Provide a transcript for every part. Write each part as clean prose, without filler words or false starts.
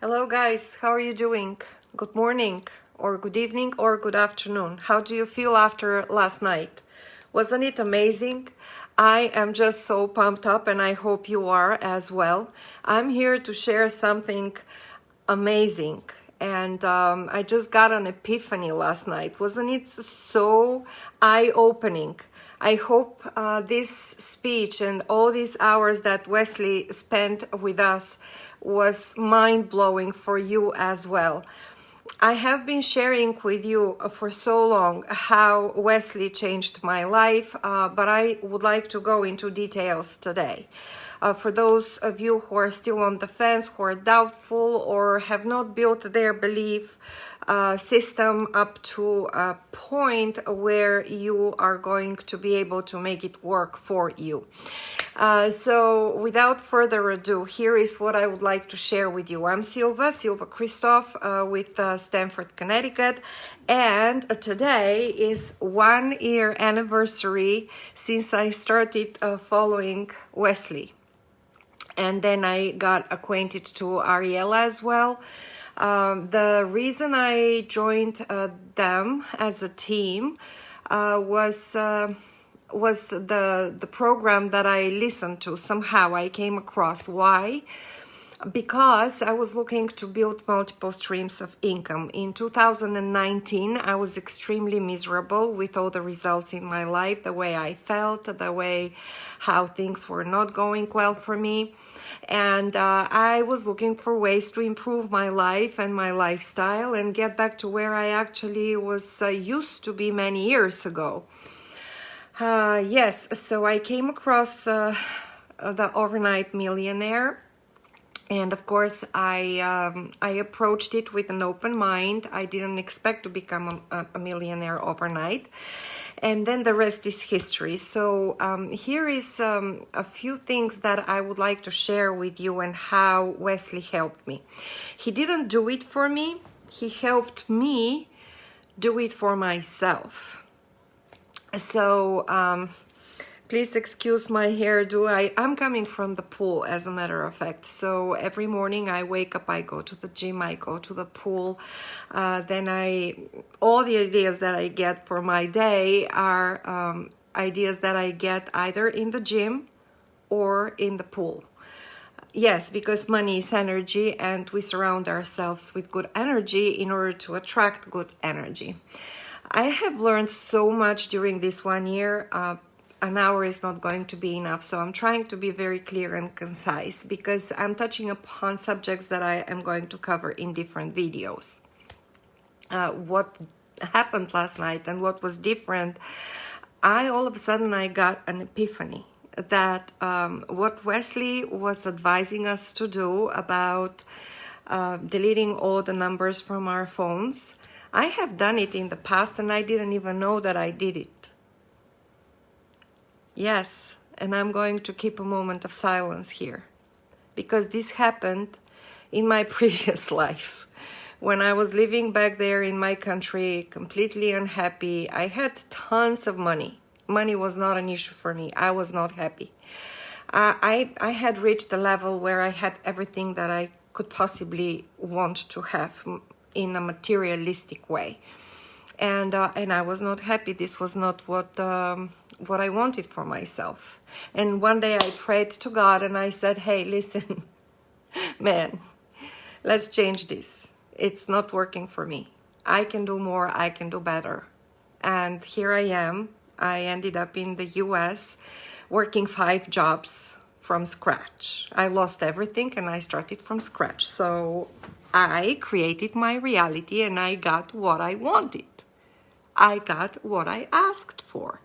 Hello guys, how are you doing? Good morning or good evening or good afternoon. How do you feel after last night? Wasn't it amazing? I am just so pumped up and I hope you are as well. I'm here to share something amazing and I just got an epiphany last night. Wasn't it so eye-opening? I hope this speech and all these hours that Wesley spent with us was mind-blowing for you as well. I have been sharing with you for so long how Wesley changed my life, but I would like to go into details today. For those of you who are still on the fence, who are doubtful or have not built their belief system up to a point where you are going to be able to make it work for you. So without further ado, here is what I would like to share with you. I'm Silva Christoph with Stamford, Connecticut, and today is 1 year anniversary since I started following Wesley. And then I got acquainted to Ariella as well. The reason I joined them as a team was the program that I listened to. Somehow I came across. Why? Because I was looking to build multiple streams of income. In 2019, I was extremely miserable with all the results in my life, the way I felt, the way how things were not going well for me. And I was looking for ways to improve my life and my lifestyle and get back to where I actually was used to be many years ago. Yes, so I came across the Overnight Millionaire. And of course, I approached it with an open mind. I didn't expect to become a millionaire overnight. And then the rest is history. So here is a few things that I would like to share with you and how Wesley helped me. He didn't do it for me. He helped me do it for myself. So please excuse my hairdo. I'm coming from the pool, as a matter of fact. So every morning I wake up, I go to the gym, I go to the pool. Then all the ideas that I get for my day are ideas that I get either in the gym or in the pool. Yes, because money is energy and we surround ourselves with good energy in order to attract good energy. I have learned so much during this 1 year. An hour is not going to be enough, so I'm trying to be very clear and concise because I'm touching upon subjects that I am going to cover in different videos. What happened last night and what was different, all of a sudden I got an epiphany that what Wesley was advising us to do about deleting all the numbers from our phones, I have done it in the past and I didn't even know that I did it. Yes, and I'm going to keep a moment of silence here because this happened in my previous life. When I was living back there in my country, completely unhappy, I had tons of money. Money was not an issue for me. I was not happy. I had reached the level where I had everything that I could possibly want to have in a materialistic way. And I was not happy. This was not what I wanted for myself. And one day I prayed to God and I said, hey, listen, man, let's change this. It's not working for me. I can do more. I can do better. And here I am. I ended up in the US working 5 jobs from scratch. I lost everything and I started from scratch. So I created my reality and I got what I wanted. I got what I asked for.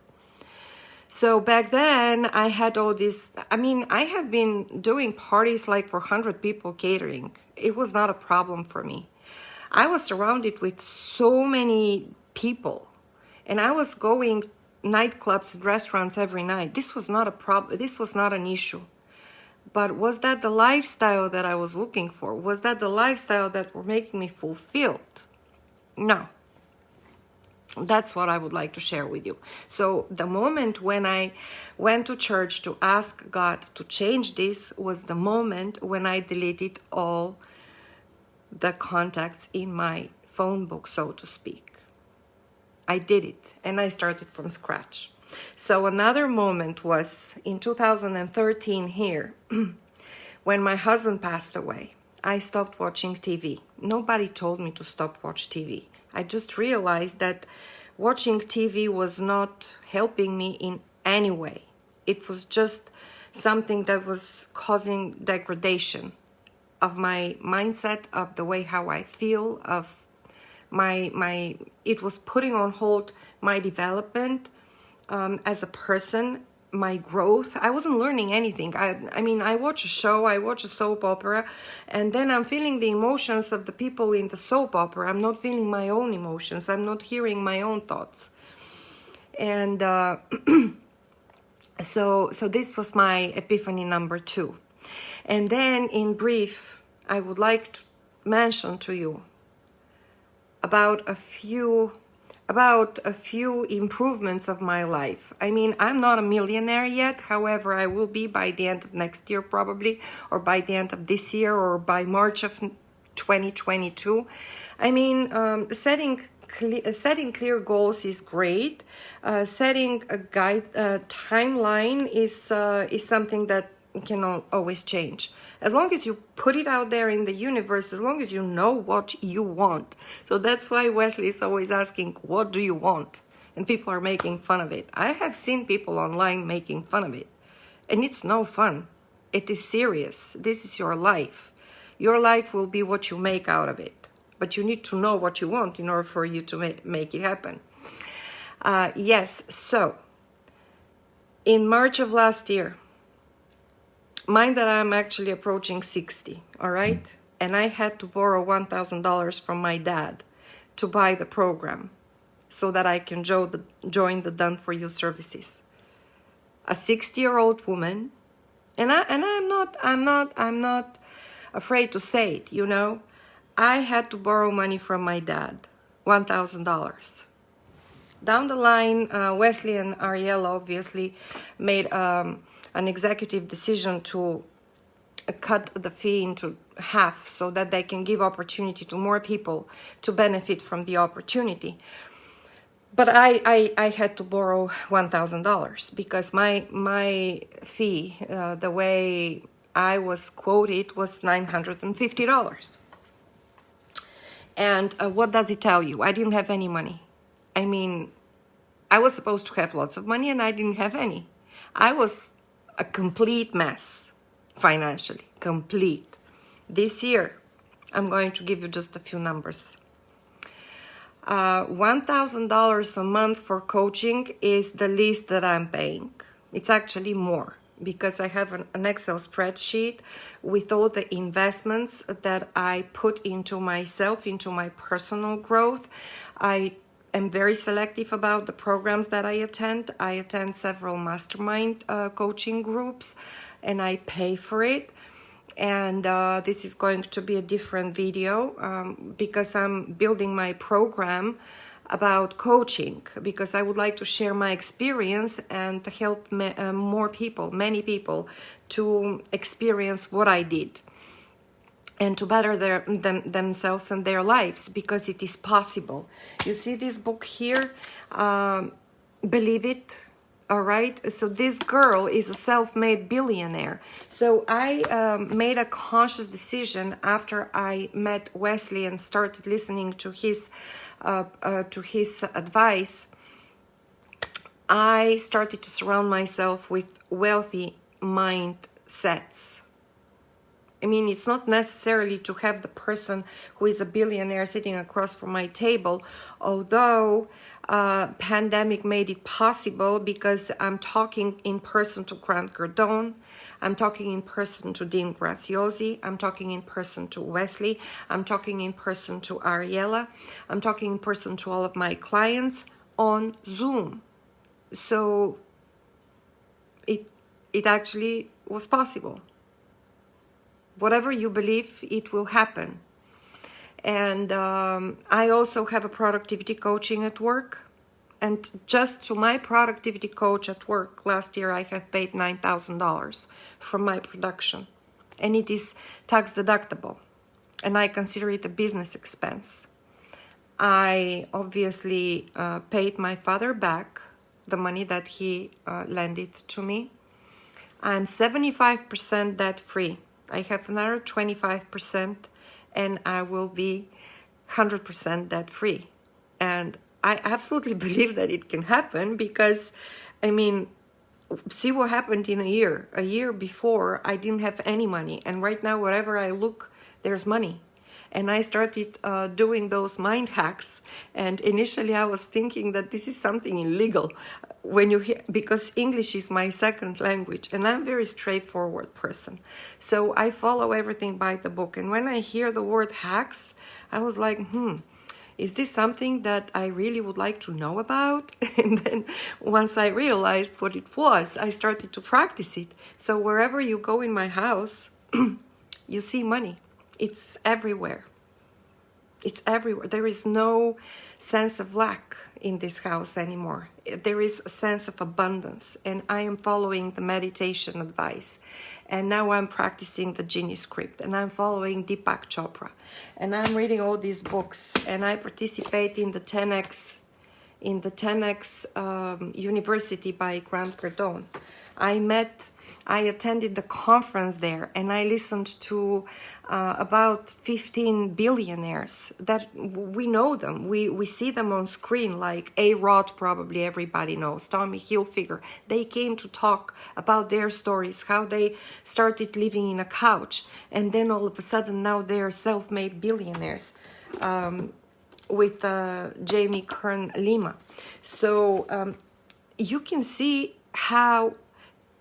So back then I had all this, I have been doing parties like for 100 people catering. It was not a problem for me. I was surrounded with so many people and I was going nightclubs and restaurants every night. This was not a problem. This was not an issue. But was that the lifestyle that I was looking for? Was that the lifestyle that were making me fulfilled? No. That's what I would like to share with you. So the moment when I went to church to ask God to change this was the moment when I deleted all the contacts in my phone book, so to speak. I did it, and I started from scratch. So another moment was in 2013 here, when my husband passed away. I stopped watching TV. Nobody told me to stop watch TV. I just realized that watching TV was not helping me in any way. It was just something that was causing degradation of my mindset, of the way how I feel, of my it was putting on hold my development as a person, my growth. I wasn't learning anything. I mean, I watch a show, I watch a soap opera, and then I'm feeling the emotions of the people in the soap opera. I'm not feeling my own emotions. I'm not hearing my own thoughts. And so this was my epiphany number 2. And then in brief, I would like to mention to you about a few improvements of my life. I mean, I'm not a millionaire yet. However, I will be by the end of next year probably, or by the end of this year, or by March of 2022. I mean, setting clear goals is great. Setting a timeline is something that can always change. As long as you put it out there in the universe, as long as you know what you want. So that's why Wesley is always asking, what do you want? And people are making fun of it. I have seen people online making fun of it. And it's no fun. It is serious. This is your life. Your life will be what you make out of it. But you need to know what you want in order for you to make it happen. Yes, so in March of last year, mind that I'm actually approaching 60, all right? And I had to borrow $1,000 from my dad to buy the program so that I can join the Done For You services. A 60-year-old woman, and I'm not afraid to say it, you know. I had to borrow money from my dad, $1,000. Down the line, Wesley and Ariella obviously made an executive decision to cut the fee into half so that they can give opportunity to more people to benefit from the opportunity. But I had to borrow $1,000 because my fee, the way I was quoted, was $950. And what does it tell you? I didn't have any money. I mean, I was supposed to have lots of money and I didn't have any. I was a complete mess financially, complete. This year, I'm going to give you just a few numbers. $1,000 a month for coaching is the least that I'm paying. It's actually more because I have an Excel spreadsheet with all the investments that I put into myself, into my personal growth. I am very selective about the programs that I attend. I attend several mastermind coaching groups and I pay for it. And this is going to be a different video because I'm building my program about coaching, because I would like to share my experience and to help many people to experience what I did and to better themselves and their lives, because it is possible. You see this book here, Believe It. All right, so this girl is a self-made billionaire. So I made a conscious decision after I met Wesley and started listening to his advice. I started to surround myself with wealthy mindsets. I mean, it's not necessarily to have the person who is a billionaire sitting across from my table, although pandemic made it possible because I'm talking in person to Grant Cardone, I'm talking in person to Dean Graziosi, I'm talking in person to Wesley, I'm talking in person to Ariella, I'm talking in person to all of my clients on Zoom. So it actually was possible. Whatever you believe, it will happen. And I also have a productivity coaching at work. And just to my productivity coach at work, last year I have paid $9,000 from my production. And it is tax deductible. and I consider it a business expense. I obviously paid my father back the money that he lended to me. I'm 75% debt free. I have another 25% and I will be 100% debt free. And I absolutely believe that it can happen because, I mean, see what happened in a year. A year before, I didn't have any money. And right now, wherever I look, there's money. And I started doing those mind hacks. And initially, I was thinking that this is something illegal, when you hear, because English is my second language, and I'm a very straightforward person. So I follow everything by the book. And when I hear the word hacks, I was like, is this something that I really would like to know about? And then once I realized what it was, I started to practice it. So wherever you go in my house, you see money. It's everywhere. It's everywhere. There is no sense of lack in this house anymore. There is a sense of abundance. And I am following the meditation advice. And now I'm practicing the Genie script. And I'm following Deepak Chopra. And I'm reading all these books. And I participate in the 10X University by Grant Cardone. I attended the conference there, and I listened to about 15 billionaires that we know them. We see them on screen, like A-Rod, probably everybody knows, Tommy Hilfiger. They came to talk about their stories, how they started living in a couch, and then all of a sudden now they're self-made billionaires. With Jamie Kern Lima. So you can see how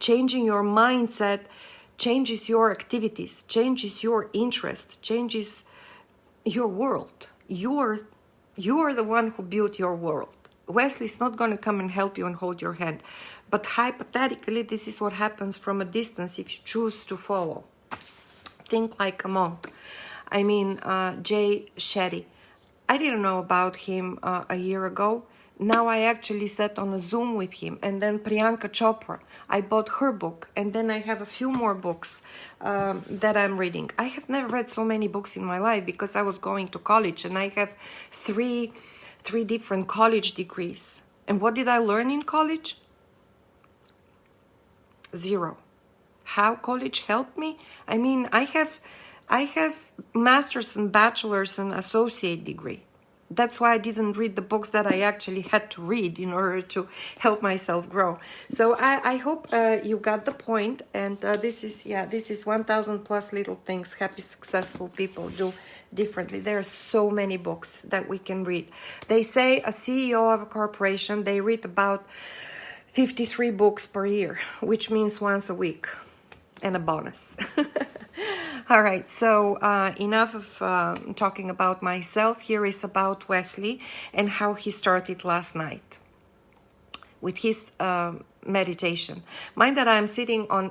changing your mindset changes your activities, changes your interest, changes your world. You are the one who built your world. Wesley's not going to come and help you and hold your hand. But hypothetically, this is what happens from a distance if you choose to follow. Think like a monk. I mean, Jay Shetty. I didn't know about him a year ago. Now I actually sat on a Zoom with him. And then Priyanka Chopra. I bought her book. And then I have a few more books that I'm reading. I have never read so many books in my life because I was going to college. And I have three different college degrees. And what did I learn in college? Zero. How college helped me? I mean, I have master's and bachelor's and associate degree. That's why I didn't read the books that I actually had to read in order to help myself grow. So I hope you got the point. And this is 1,000 plus little things happy, successful people do differently. There are so many books that we can read. They say a CEO of a corporation, they read about 53 books per year, which means once a week, and a bonus. All right, so enough of talking about myself. Here is about Wesley and how he started last night with his meditation. Mind that I'm sitting on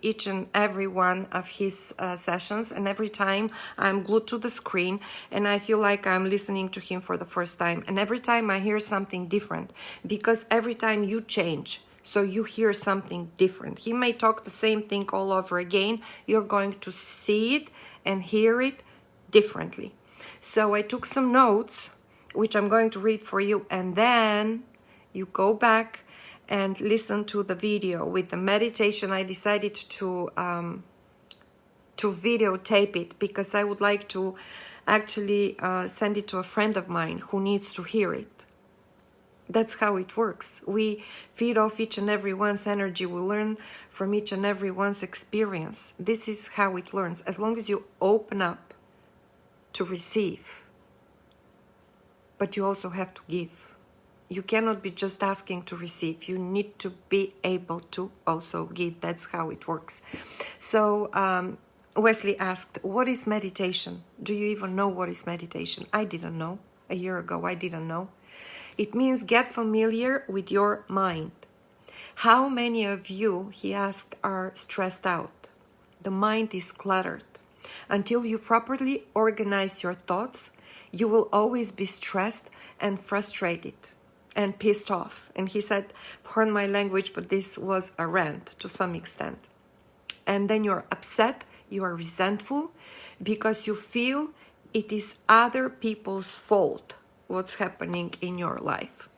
each and every one of his sessions, and every time I'm glued to the screen and I feel like I'm listening to him for the first time. And every time I hear something different, because every time you change, so you hear something different. He may talk the same thing all over again. You're going to see it and hear it differently. So I took some notes, which I'm going to read for you. And then you go back and listen to the video with the meditation. I decided to videotape it because I would like to actually send it to a friend of mine who needs to hear it. That's how it works. We feed off each and every one's energy. We learn from each and every one's experience. This is how it learns. As long as you open up to receive, but you also have to give. You cannot be just asking to receive. You need to be able to also give. That's how it works. So Wesley asked, what is meditation? Do you even know what is meditation? I didn't know. A year ago, I didn't know. It means get familiar with your mind. How many of you, he asked, are stressed out? The mind is cluttered. Until you properly organize your thoughts, you will always be stressed and frustrated and pissed off. And he said, pardon my language, but this was a rant to some extent. And then you're upset, You are resentful because you feel it is other people's fault what's happening in your life.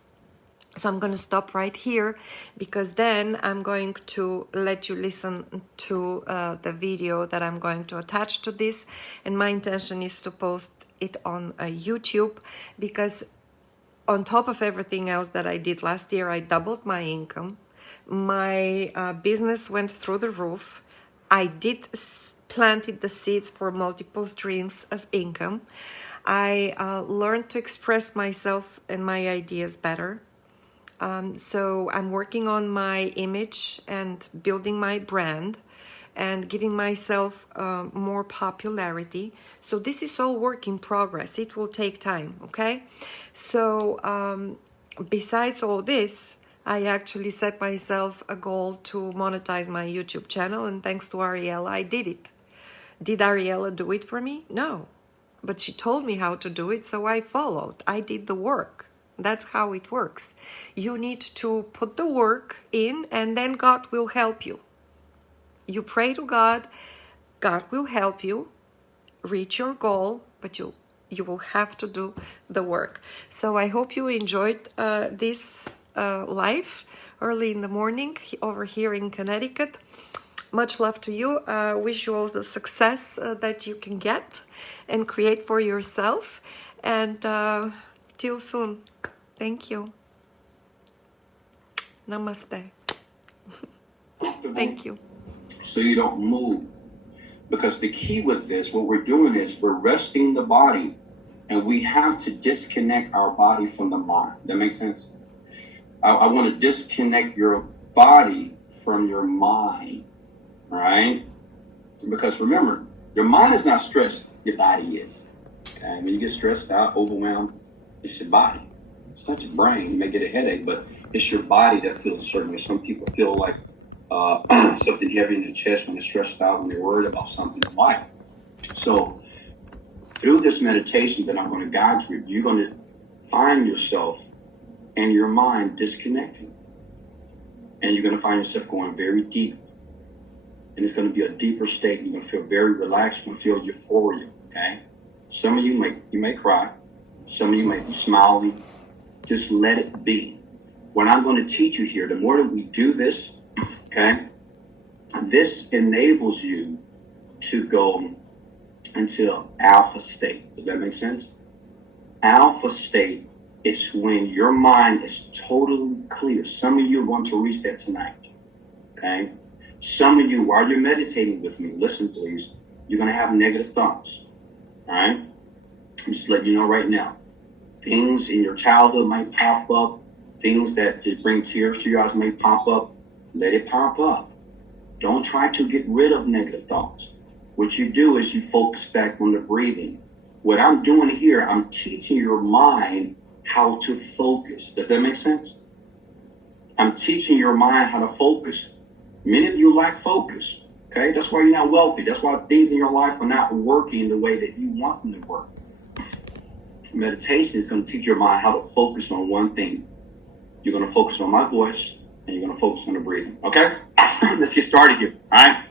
So I'm going to stop right here, because then I'm going to let you listen to the video that I'm going to attach to this. And my intention is to post it on YouTube, because on top of everything else that I did last year, I doubled my income. My business went through the roof. I did planted the seeds for multiple streams of income. I learned to express myself and my ideas better. So I'm working on my image and building my brand and giving myself more popularity. So this is all work in progress. It will take time, okay? So besides all this, I actually set myself a goal to monetize my YouTube channel, and thanks to Ariella, I did it. Did Ariella do it for me? No. But she told me how to do it, so I followed. I did the work. That's how it works. You need to put the work in, and then God will help you. You pray to God, God will help you reach your goal, but you will have to do the work. So I hope you enjoyed this live early in the morning over here in Connecticut. Much love to you. Wish you all the success that you can get and create for yourself. And till soon. Thank you. Namaste. Thank you. So you don't move. Because the key with this, what we're doing is we're resting the body, and we have to disconnect our body from the mind. That makes sense? I want to disconnect your body from your mind, right? Because remember, your mind is not stressed, your body is. Okay? When you get stressed out, overwhelmed, it's your body. It's not your brain. You may get a headache, but it's your body that feels a certain way. Some people feel like something heavy in the chest when they're stressed out, when they're worried about something in life. So through this meditation that I'm going to guide you, you're going to find yourself and your mind disconnecting. And you're going to find yourself going very deep. And it's going to be a deeper state. You're going to feel very relaxed. You're going to feel euphoria, okay? Some of you may cry. Some of you may be smiling. Just let it be. What I'm going to teach you here, the more that we do this, okay, this enables you to go into alpha state. Does that make sense? Alpha state is when your mind is totally clear. Some of you want to reach that tonight, okay? Some of you, while you're meditating with me, listen please, you're going to have negative thoughts, all right? I'm just letting you know right now. Things in your childhood might pop up. Things that just bring tears to your eyes may pop up. Let it pop up. Don't try to get rid of negative thoughts. What you do is you focus back on the breathing. What I'm doing here, I'm teaching your mind how to focus. Does that make sense? I'm teaching your mind how to focus. Many of you lack focus. Okay? That's why you're not wealthy. That's why things in your life are not working the way that you want them to work. Meditation is going to teach your mind how to focus on one thing. You're going to focus on my voice, and you're going to focus on the breathing. Okay? Let's get started here. All right?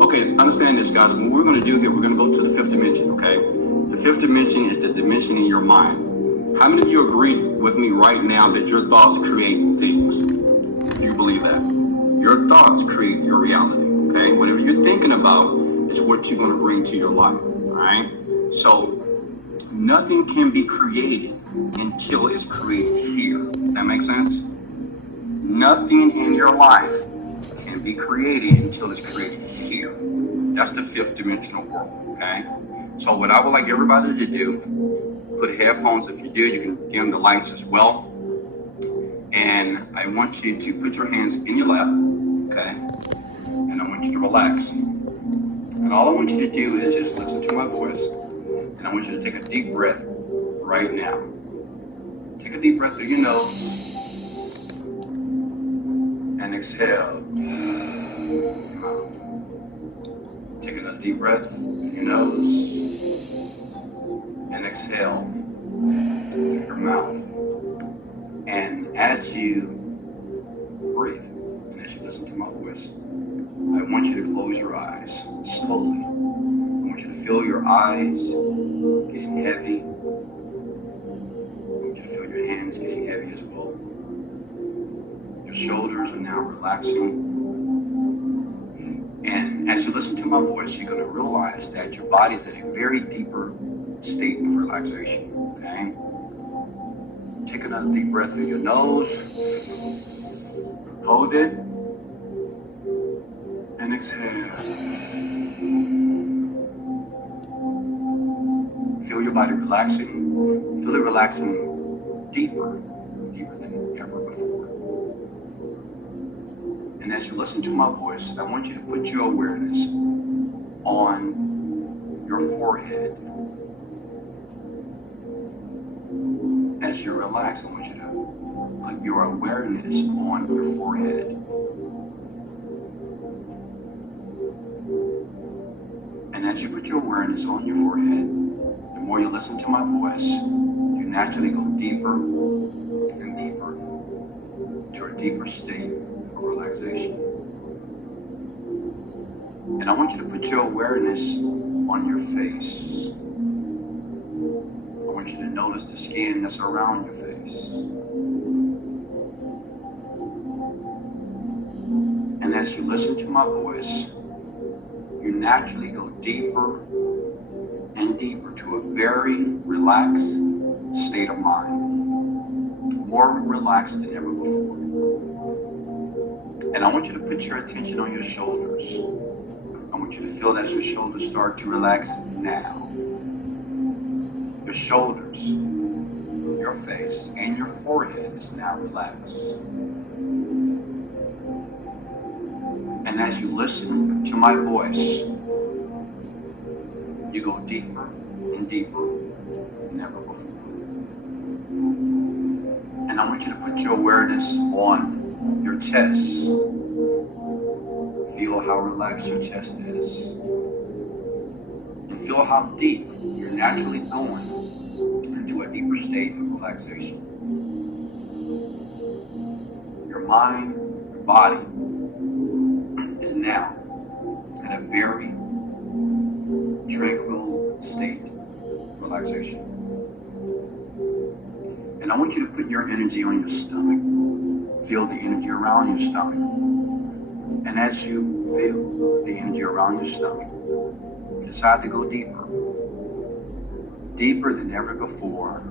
Okay, understand this, guys. What we're going to do here, we're going to go to the fifth dimension, okay? The fifth dimension is the dimension in your mind. How many of you agree with me right now that your thoughts create things? Do you believe that? Your thoughts create your reality, okay? Whatever you're thinking about is what you're going to bring to your life, all right? So nothing can be created until it's created here. Does that make sense? Nothing in your life can be created until it's created here. That's the fifth dimensional world, okay? So what I would like everybody to do, put headphones. If you do, you can dim the lights as well. And I want you to put your hands in your lap, okay? And I want you to relax. And all I want you to do is just listen to my voice. And I want you to take a deep breath right now. Take a deep breath through your nose. And exhale. Taking a deep breath through your nose. And exhale through your mouth. And as you breathe, and as you listen listen to my voice, I want you to close your eyes slowly. I want you to feel your eyes getting heavy. I want you to feel your hands getting heavy as well. Your shoulders are now relaxing. And as you listen to my voice, you're going to realize that your body is at a very deeper state of relaxation. Okay? Take another deep breath through your nose. Hold it. And exhale. Feel your body relaxing. Feel it relaxing deeper than ever before. And as you listen to my voice, I want you to put your awareness on your forehead. As you relax, I want you to put your awareness on your forehead. And as you put your awareness on your forehead, the more you listen to my voice, you naturally go deeper and deeper to a deeper state of relaxation. And I want you to put your awareness on your face. I want you to notice the skin that's around your face. And as you listen to my voice, you naturally go deeper and deeper to a very relaxed state of mind. More relaxed than ever before. And I want you to put your attention on your shoulders. I want you to feel that as your shoulders start to relax now. Your shoulders, your face, and your forehead is now relaxed. And as you listen to my voice, you go deeper and deeper than ever before. And I want you to put your awareness on your chest. Feel how relaxed your chest is. And feel how deep you're naturally going into a deeper state of relaxation. Your mind, your body is now at a very tranquil state of relaxation. And I want you to put your energy on your stomach. Feel the energy around your stomach. And as you feel the energy around your stomach, you decide to go deeper. Deeper than ever before.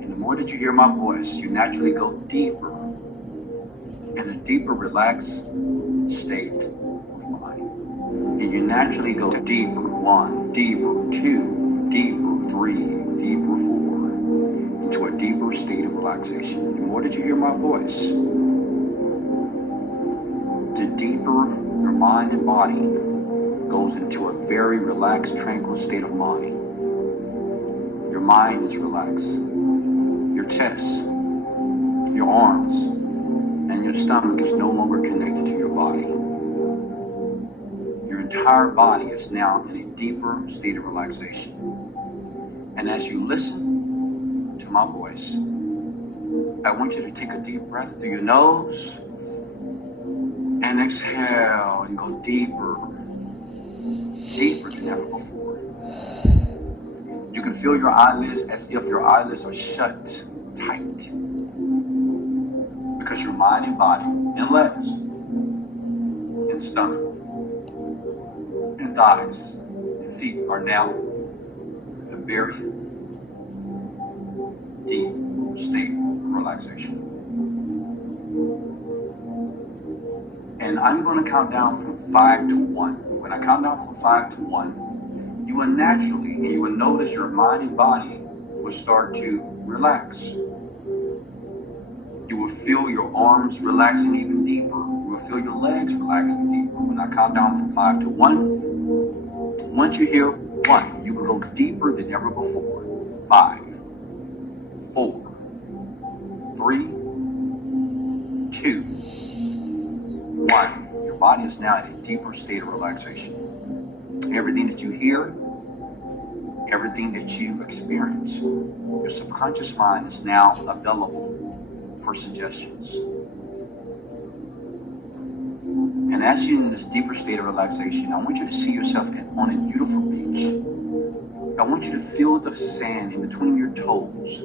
And the more that you hear my voice, you naturally go deeper in a deeper relaxed state of mind. And you naturally go deeper, 1, deeper, 2, deeper, 3, deeper, 4, into a deeper state of relaxation. The more that you hear my voice, the deeper your mind and body goes into a very relaxed, tranquil state of mind. Your mind is relaxed. Your chest, your arms, and your stomach is no longer connected to your body. Your entire body is now in a deeper state of relaxation. And as you listen to my voice, I want you to take a deep breath through your nose and exhale and go deeper, deeper than ever before. You can feel your eyelids as if your eyelids are shut tight. Because your mind and body and legs and stomach and thighs and feet are now in a very deep state of relaxation. And I'm going to count down from 5 to 1. When I count down from 5 to 1, you will naturally, and you will notice your mind and body will start to relax. You will feel your arms relaxing even deeper. You will feel your legs relaxing deeper. When I count down from 5 to 1, once you hear 1, you will go deeper than ever before. 5, 4, 3, 2, 1. Your body is now in a deeper state of relaxation. Everything that you hear, everything that you experience, your subconscious mind is now available for suggestions. And as you're in this deeper state of relaxation, I want you to see yourself on a beautiful beach. I want you to feel the sand in between your toes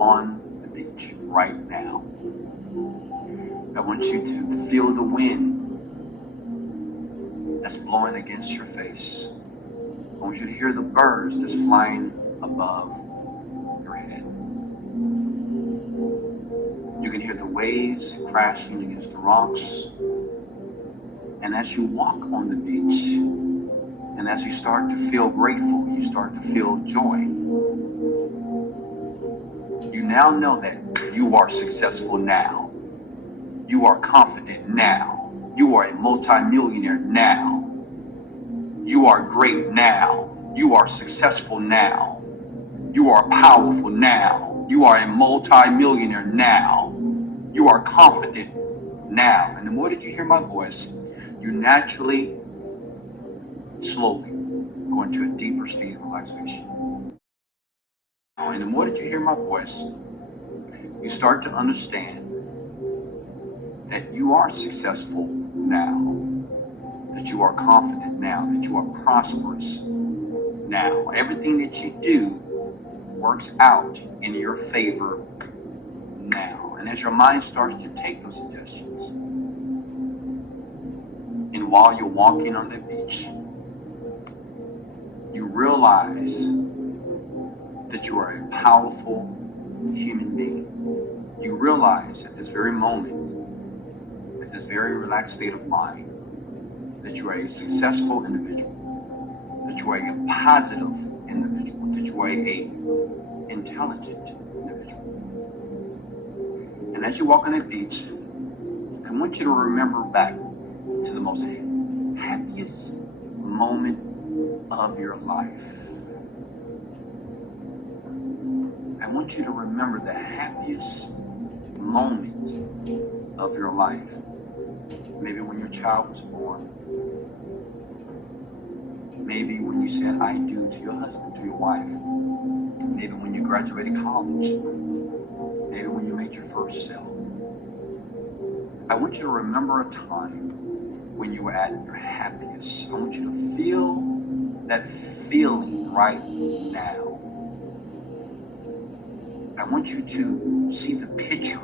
on the beach right now. I want you to feel the wind that's blowing against your face. I want you to hear the birds that's flying above your head. You can hear the waves crashing against the rocks. And as you walk on the beach, and as you start to feel grateful, you start to feel joy. You now know that you are successful now. You are confident now. You are a multi-millionaire now. You are great now. You are successful now. You are powerful now. You are a multi-millionaire now. You are confident now. And the more that you hear my voice, you naturally, slowly go into a deeper state of relaxation. And the more that you hear my voice, you start to understand that you are successful now, that you are confident now, that you are prosperous now. Everything that you do works out in your favor now. And as your mind starts to take those suggestions, and while you're walking on the beach, you realize that you are a powerful human being. You realize at this very moment, at this very relaxed state of mind, that you are a successful individual, that you are a positive individual, that you are a intelligent individual. And as you walk on the beach, I want you to remember back to the most happiest moment of your life. I want you to remember the happiest moment of your life. Maybe when your child was born. Maybe when you said I do to your husband, to your wife. Maybe when you graduated college. Maybe when you made your first sale. I want you to remember a time when you were at your happiest. I want you to feel that feeling right now. I want you to see the picture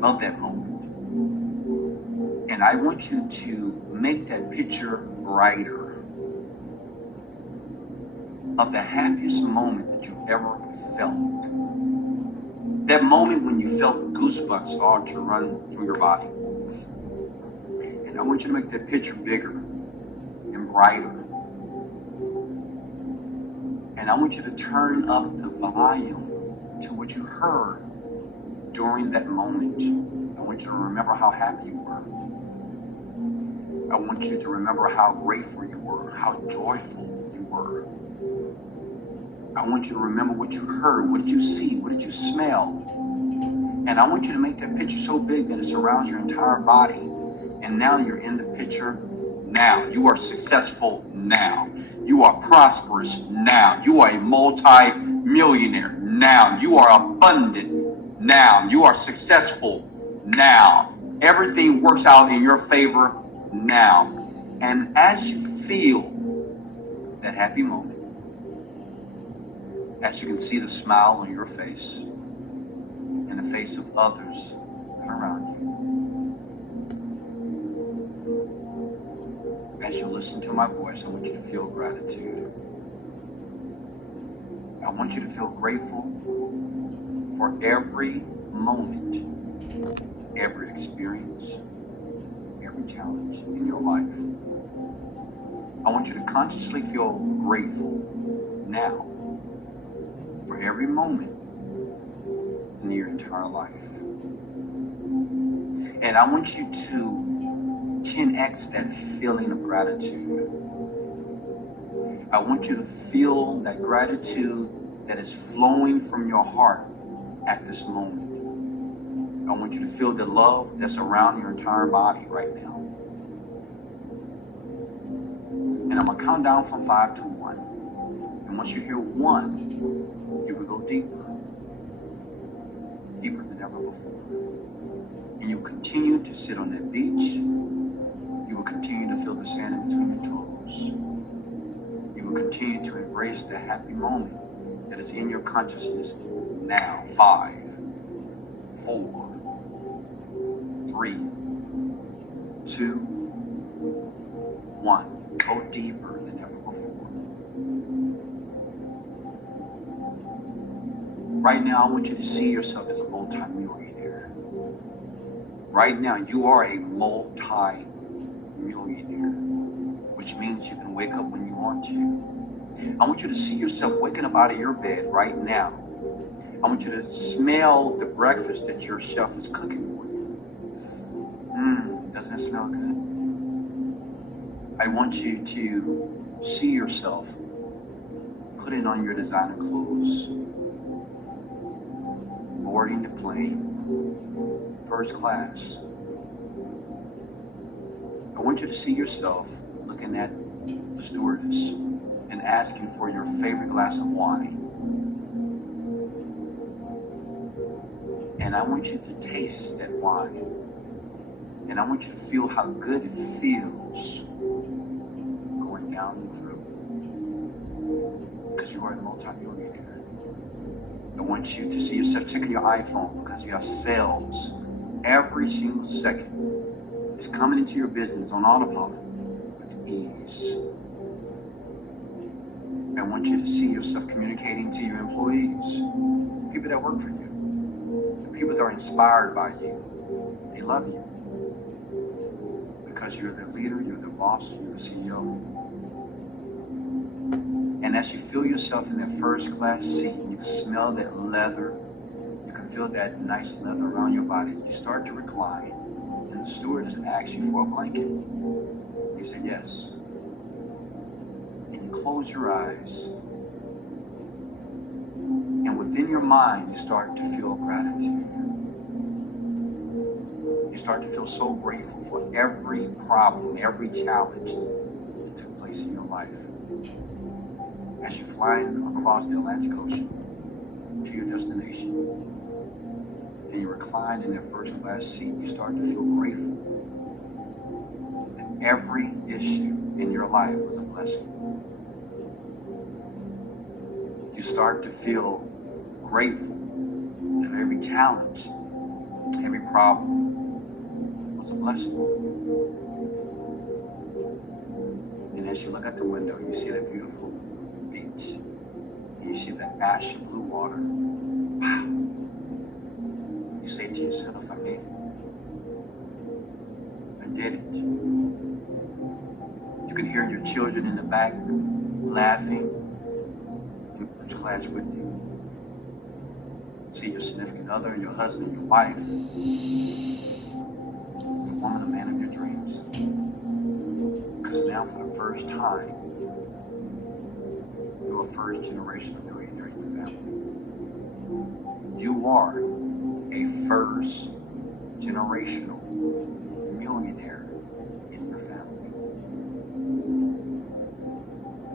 of that moment. And I want you to make that picture brighter of the happiest moment that you've ever felt. That moment when you felt goosebumps start to run through your body. And I want you to make that picture bigger and brighter. And I want you to turn up the volume to what you heard during that moment. I want you to remember how happy you were. I want you to remember how grateful you were, how joyful you were. I want you to remember what you heard, what did you see, what did you smell. And I want you to make that picture so big that it surrounds your entire body. And now you're in the picture now. You are successful now. You are prosperous now. You are a multi-millionaire now. You are abundant now. You are successful now. Everything works out in your favor now. And as you feel that happy moment, as you can see the smile on your face and the face of others around you, as you listen to my voice, I want you to feel gratitude. I want you to feel grateful for every moment, every experience, every challenge in your life. I want you to consciously feel grateful now for every moment in your entire life. And I want you to 10x that feeling of gratitude. I want you to feel that gratitude that is flowing from your heart at this moment. I want you to feel the love that's around your entire body right now. And I'm going to count down from 5 to 1. And once you hear 1, you will go deeper. Deeper than ever before. And you continue to sit on that beach. You that happy moment that is in your consciousness now. 5, 4, 3, 2, 1. Go deeper than ever before. Right now, I want you to see yourself as a multi-millionaire. Right now, you are a multi-millionaire, which means you can wake up when you want to. I want you to see yourself waking up out of your bed right now. I want you to smell the breakfast that your chef is cooking for you. Doesn't it smell good? I want you to see yourself putting on your designer clothes, boarding the plane, first class. I want you to see yourself looking at the stewardess and asking for your favorite glass of wine. And I want you to taste that wine. And I want you to feel how good it feels going down your throat. Because you are a multi-millionaire. I want you to see yourself checking your iPhone because you have sales every single second. It's coming into your business on autopilot with ease. I want you to see yourself communicating to your employees, people that work for you, the people that are inspired by you. They love you because you're their leader, you're their boss, you're the CEO. And as you feel yourself in that first class seat, you can smell that leather, you can feel that nice leather around your body. You start to recline, and the stewardess asks you for a blanket. You say yes. And you close your eyes, and within your mind, you start to feel gratitude. You start to feel so grateful for every problem, every challenge that took place in your life. As you fly across the Atlantic Ocean to your destination, and you recline in that first class seat, you start to feel grateful that every issue in your life was a blessing. You start to feel grateful that every challenge, every problem was a blessing. And as you look out the window, you see that beautiful beach. And you see that ash blue water. Wow. You say to yourself, I made it. I did it. You can hear your children in the back laughing in first class with you. See your significant other, your husband, your wife, the woman, the man of your dreams. Because now for the first time, you're a first generation millionaire in your family. You are a first generational millionaire in your family.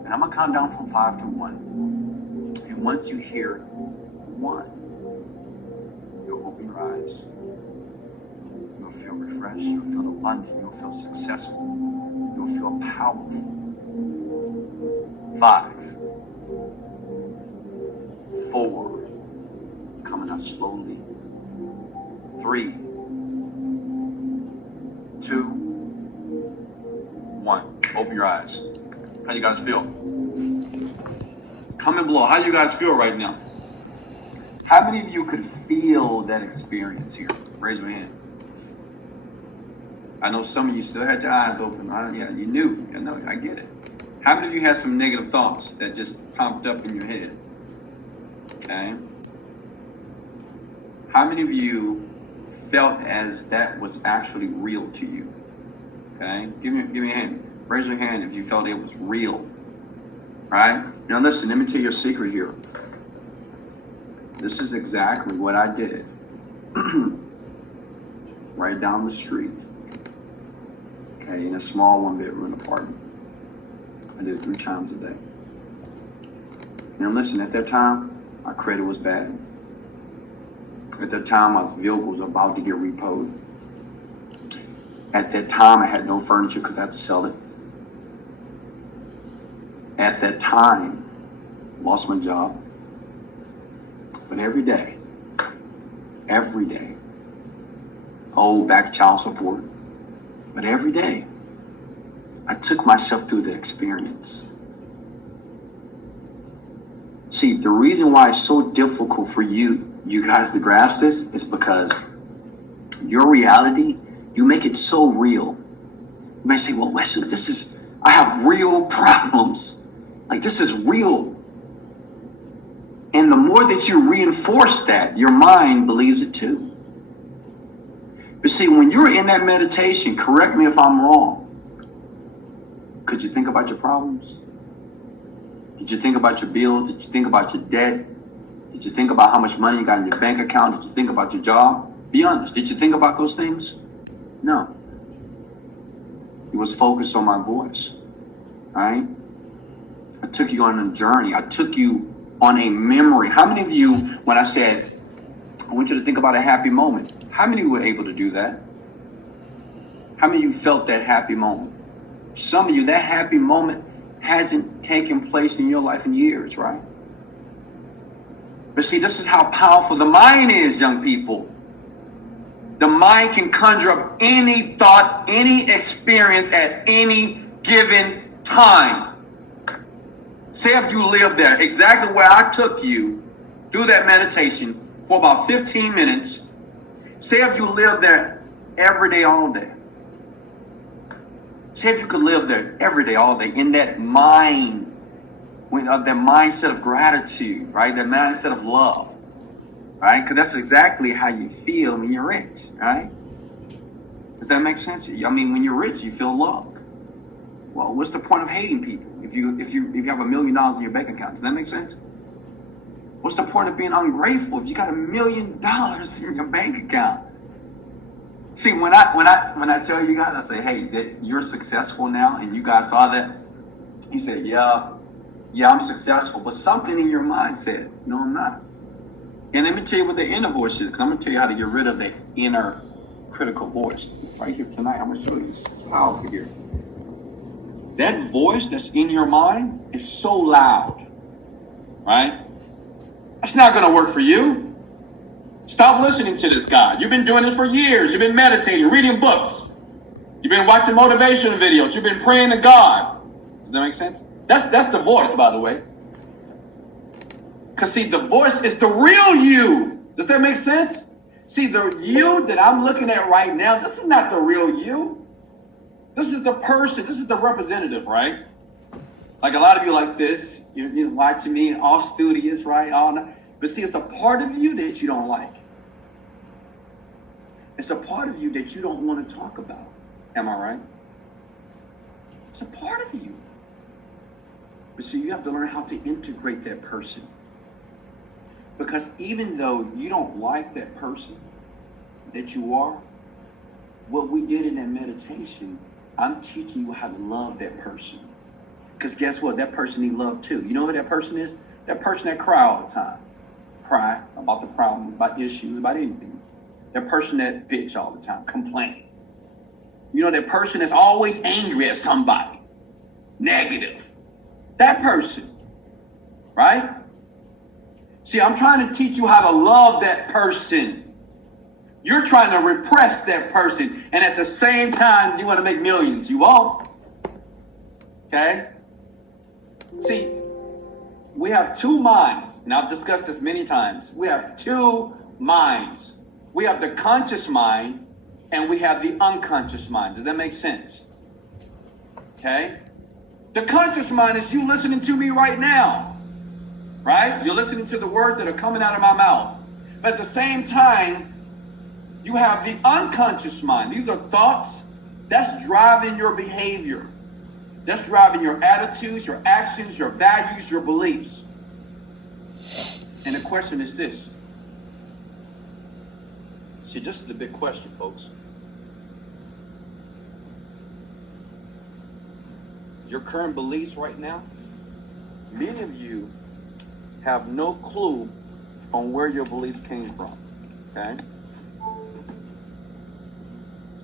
And I'm gonna count down from 5 to 1. And once you hear 1, you'll open your eyes. You'll feel refreshed, you'll feel abundant, you'll feel successful, you'll feel powerful. 5, 4, coming out slowly. 3, 2, 1. Open your eyes. How you guys feel? Comment below. How you guys feel right now? How many of you could feel that experience here? Raise your hand. I know some of you still had your eyes open. Yeah, you knew. I know. I get it. How many of you had some negative thoughts that just popped up in your head? Okay. How many of you felt as that was actually real to you? Okay. Give me a hand. Raise your hand if you felt it was real. Right? Now listen, let me tell you a secret here. This is exactly what I did. Right down the street. Okay, in a small 1-bedroom apartment. I did it 3 times a day. Now listen, at that time, my credit was bad. At that time, my vehicle was about to get repoed. At that time, I had no furniture because I had to sell it. At that time, lost my job. But every day, hold back child support. But every day, I took myself through the experience. See, the reason why it's so difficult for you guys to grasp this is because your reality, you make it so real. You may say, well, Wesley, I have real problems. Like, this is real. And the more that you reinforce that, your mind believes it too. But see, when you're in that meditation, correct me if I'm wrong, could you think about your problems? Did you think about your bills? Did you think about your debt? Did you think about how much money you got in your bank account? Did you think about your job? Be honest. Did you think about those things? No. It was focused on my voice. Right? I took you on a journey. I took you on a memory. How many of you, when I said, I want you to think about a happy moment, how many were able to do that? How many of you felt that happy moment? Some of you, that happy moment hasn't taken place in your life in years, right? But see, this is how powerful the mind is, young people. The mind can conjure up any thought, any experience at any given time. Say if you live there, exactly where I took you through that meditation for about 15 minutes. Say if you live there every day, all day. Say if you could live there every day, all day, in that mind, with that mindset of gratitude, right? That mindset of love, right? Because that's exactly how you feel when you're rich, right? Does that make sense? I mean, when you're rich, you feel love. Well, what's the point of hating people if you have $1 million in your bank account? Does that make sense? What's the point of being ungrateful if you got $1 million in your bank account? See, when I tell you guys, I say, hey, that you're successful now, and you guys saw that, you say, yeah, I'm successful, but something in your mind said, no, I'm not. And let me tell you what the inner voice is, because I'm going to tell you how to get rid of the inner critical voice. Right here tonight, I'm going to show you. It's powerful here. That voice that's in your mind is so loud, right? That's not going to work for you. Stop listening to this guy. You've been doing this for years. You've been meditating, reading books. You've been watching motivational videos. You've been praying to God. Does that make sense? That's the voice, by the way. Because see, the voice is the real you. Does that make sense? See, the you that I'm looking at right now, this is not the real you. This is the person. This is the representative, right? Like a lot of you like this. You're watching me all studious, right? All night. But see, it's a part of you that you don't like. It's a part of you that you don't want to talk about. Am I right? It's a part of you. But see, you have to learn how to integrate that person. Because even though you don't like that person that you are, what we did in that meditation, I'm teaching you how to love that person. Because guess what? That person needs love too. You know who that person is? That person that cry all the time. Cry about the problem, about issues, about anything. That person that bitch all the time, complain. You know, that person that's always angry at somebody, negative. That person, right? See, I'm trying to teach you how to love that person. You're trying to repress that person, and at the same time, you want to make millions. You won't. Okay? See, we have two minds, and I've discussed this many times. We have two minds. We have the conscious mind, and we have the unconscious mind. Does that make sense? Okay? The conscious mind is you listening to me right now, right? You're listening to the words that are coming out of my mouth. But at the same time, you have the unconscious mind. These are thoughts that's driving your behavior. That's driving your attitudes, your actions, your values, your beliefs. And the question is this. See, this is the big question, folks. Your current beliefs right now, many of you have no clue on where your beliefs came from. Okay?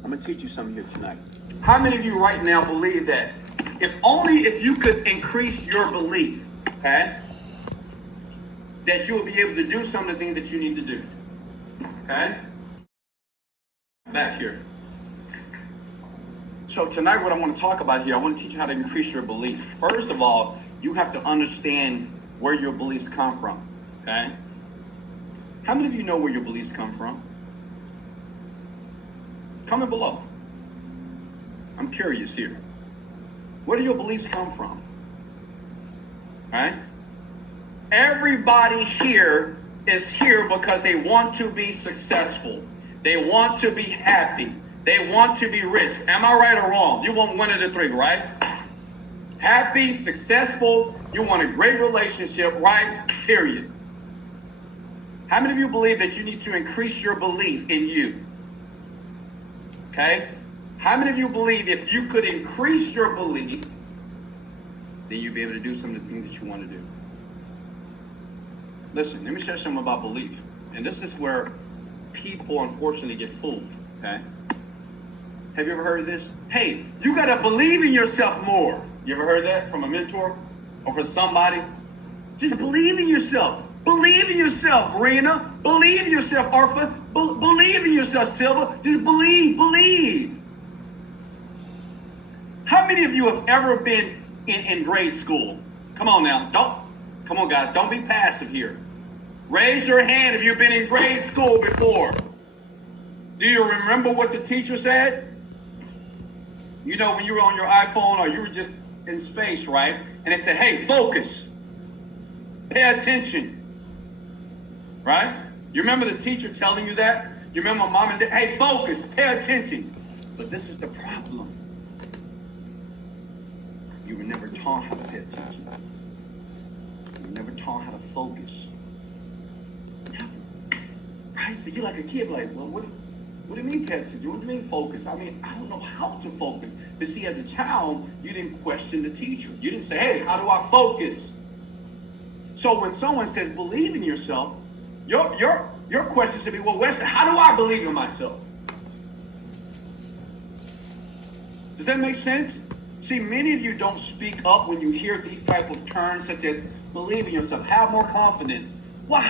I'm going to teach you something here tonight. How many of you right now believe that if you could increase your belief, okay? that you will be able to do some of the things that you need to do. Okay? Back here. So tonight what I want to talk about here, I want to teach you how to increase your belief. First of all, you have to understand where your beliefs come from. Okay? How many of you know where your beliefs come from? Comment below. I'm curious here. Where do your beliefs come from? Right? Everybody here is here because they want to be successful. They want to be happy. They want to be rich. Am I right or wrong? You want one of the three, right? Happy, successful, you want a great relationship, right? Period. How many of you believe that you need to increase your belief in you? Okay? How many of you believe if you could increase your belief, then you'd be able to do some of the things that you want to do? Listen, let me share something about belief. And this is where people unfortunately get fooled. Okay? Have you ever heard of this? Hey, you got to believe in yourself more. You ever heard that from a mentor or from somebody? Just believe in yourself. Believe in yourself, Rena. Believe in yourself, Arthur. Believe in yourself, Silva. Just believe. How many of you have ever been in grade school? Come on now. Come on, guys. Don't be passive here. Raise your hand if you've been in grade school before. Do you remember what the teacher said? You know, when you were on your iPhone or you were just in space, right? And they said, hey, focus. Pay attention. Right? You remember the teacher telling you that? You remember mom and dad, hey, focus, pay attention. But this is the problem. You were never taught how to pay attention. You were never taught how to focus. Right? So you're like a kid, like, well, what do you mean pay attention? What do you mean focus? I mean, I don't know how to focus. But see, as a child, you didn't question the teacher. You didn't say, hey, how do I focus? So when someone says believe in yourself, your question should be, well, Wesley, how do I believe in myself? Does that make sense? See, many of you don't speak up when you hear these type of terms such as believe in yourself, have more confidence. Well,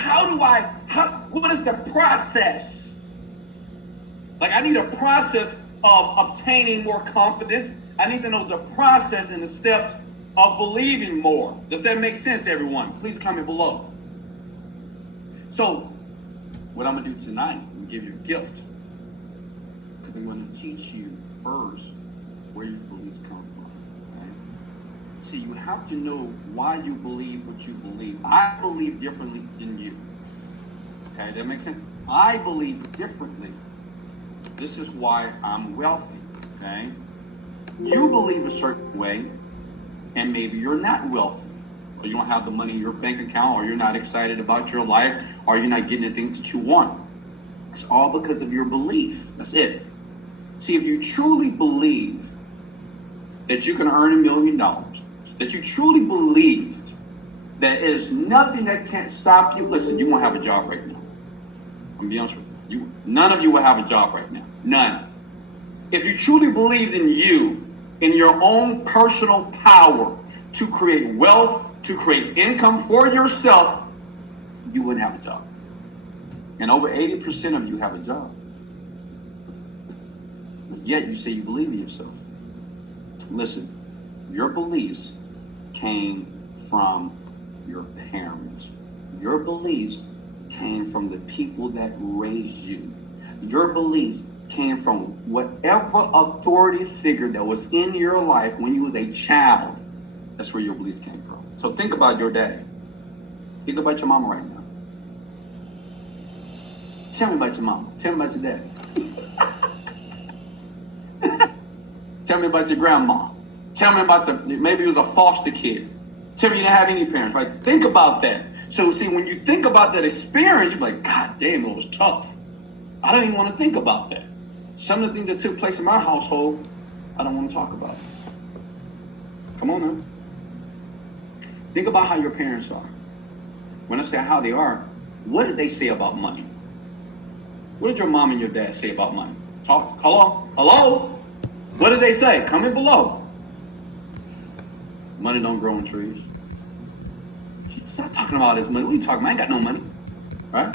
what is the process? Like, I need a process of obtaining more confidence. I need to know the process and the steps of believing more. Does that make sense, everyone? Please comment below. So, what I'm going to do tonight, I'm going to give you a gift. Because I'm going to teach you first where your beliefs come from. Right? See, you have to know why you believe what you believe. I believe differently than you. Okay, that makes sense? I believe differently. This is why I'm wealthy. Okay? You believe a certain way, and maybe you're not wealthy. Or you don't have the money in your bank account, or you're not excited about your life, or you're not getting the things that you want. It's all because of your belief. That's it. See, if you truly believe that you can earn $1 million, that you truly believe that there's nothing that can't stop you, listen, you won't have a job right now. I'm going to be honest with you. None of you will have a job right now. None. If you truly believed in you, in your own personal power to create wealth, to create income for yourself, you wouldn't have a job. And over 80% of you have a job. But yet you say you believe in yourself. Listen, your beliefs came from your parents. Your beliefs came from the people that raised you. Your beliefs came from whatever authority figure that was in your life when you was a child. That's where your beliefs came from. So think about your daddy. Think about your mama right now. Tell me about your mama. Tell me about your daddy. Tell me about your grandma. Tell me about maybe you was a foster kid. Tell me you didn't have any parents, right? Think about that. So see, when you think about that experience, you're like, God damn, it was tough. I don't even want to think about that. Some of the things that took place in my household, I don't want to talk about. Come on now. Think about how your parents are. When I say how they are, what did they say about money? What did your mom and your dad say about money? Talk. Hello? What did they say? Comment below. Money don't grow on trees. Stop talking about this money. What are you talking about? I ain't got no money. Right?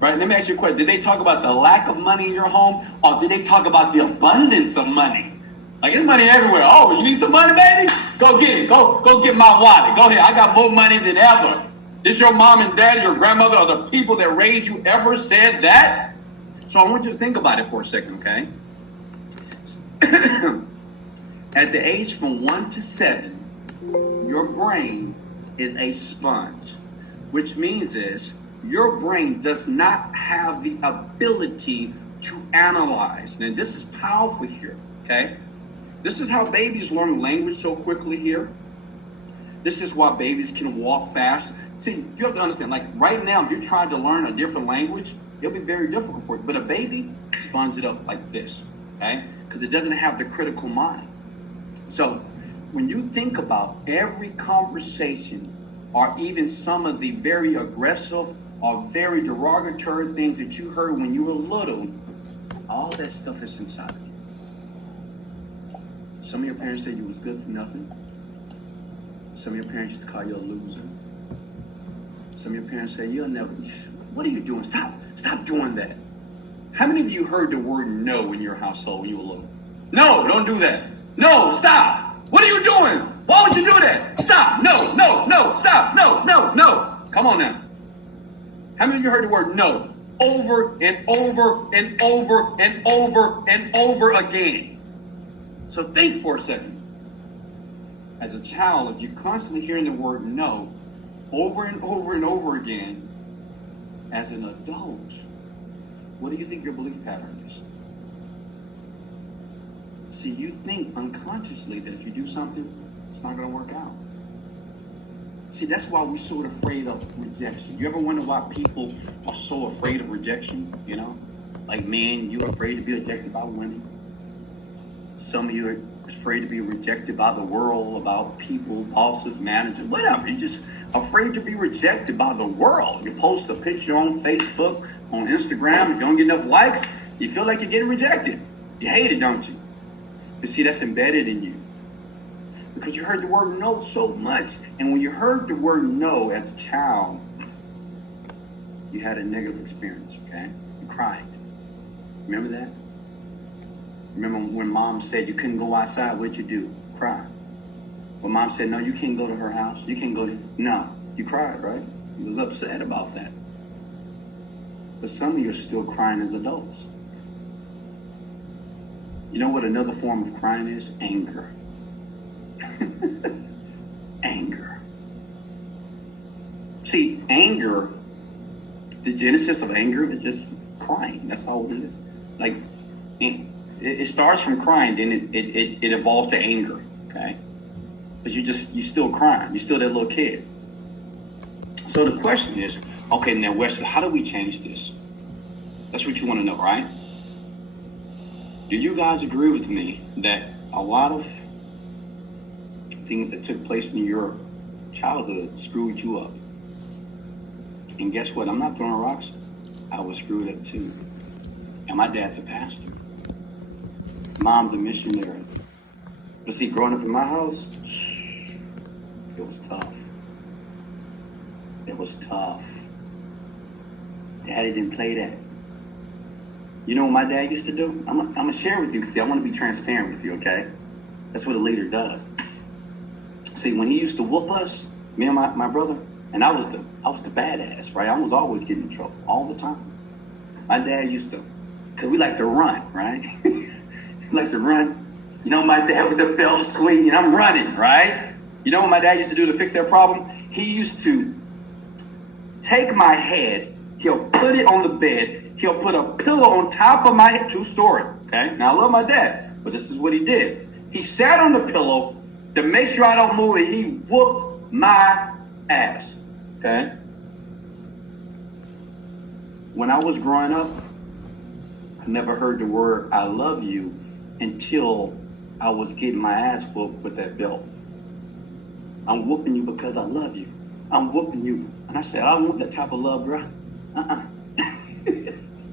Right? Let me ask you a question. Did they talk about the lack of money in your home, or did they talk about the abundance of money? Like, there's money everywhere. Oh, you need some money, baby? Go get it. Go get my wallet. Go ahead. I got more money than ever. This your mom and dad, your grandmother, or the people that raised you ever said that? So I want you to think about it for a second, okay? At the age from 1 to 7, your brain is a sponge, which means is your brain does not have the ability to analyze. Now, this is powerful here, okay? This is how babies learn language so quickly here. This is why babies can walk fast. See, you have to understand, like right now, if you're trying to learn a different language, it'll be very difficult for you. But a baby sponges it up like this, okay? Because it doesn't have the critical mind. So when you think about every conversation, or even some of the very aggressive or very derogatory things that you heard when you were little, all that stuff is inside of you. Some of your parents said you was good for nothing. Some of your parents used to call you a loser. Some of your parents say, you'll never, what are you doing? Stop doing that. How many of you heard the word no in your household when you were little? No, don't do that. No, stop. What are you doing? Why would you do that? Stop. No, stop. No. Come on now. How many of you heard the word no over and over and over and over and over again? So think for a second. As a child, if you're constantly hearing the word no over and over and over again, as an adult, what do you think your belief pattern is? See, you think unconsciously that if you do something, it's not going to work out. See, that's why we're so afraid of rejection. You ever wonder why people are so afraid of rejection? You know, like men, you're afraid to be rejected by women. Some of you are afraid to be rejected by the world, about people, bosses, managers, whatever. You're just afraid to be rejected by the world. You post a picture on Facebook, on Instagram. If you don't get enough likes, you feel like you're getting rejected. You hate it, don't you? But see, that's embedded in you. Because you heard the word no so much. And when you heard the word no as a child, you had a negative experience, okay? You cried. Remember that? Remember when mom said you couldn't go outside, what'd you do? Cry. When mom said, no, you can't go to her house. You can't go to... No, you cried, right? You was upset about that. But some of you are still crying as adults. You know what another form of crying is? Anger. Anger. See, anger, the genesis of anger is just crying. That's all it is. Like, it starts from crying, then it evolves to anger, okay? But you still crying. You're still that little kid. So the question is, okay, now Wesley, how do we change this? That's what you want to know, right? Do you guys agree with me that a lot of things that took place in your childhood screwed you up? And guess what? I'm not throwing rocks. I was screwed up too. And my dad's a pastor. Mom's a missionary. But see, growing up in my house, it was tough. It was tough. Daddy didn't play that. You know what my dad used to do? I'm gonna share with you, because see, I want to be transparent with you, okay? That's what a leader does. See, when he used to whoop us, me and my brother, and I was the badass, right? I was always getting in trouble all the time. My dad used to, because we like to run, right? Like to run. You know, my dad with the belt swinging, I'm running, right? You know what my dad used to do to fix that problem? He used to take my head, he'll put it on the bed, he'll put a pillow on top of my head. True story, okay? Now, I love my dad, but this is what he did. He sat on the pillow to make sure I don't move, and he whooped my ass, okay? When I was growing up, I never heard the word I love you until I was getting my ass whooped with that belt. I'm whooping you because I love you. I'm whooping you. And I said, I don't want that type of love, bro.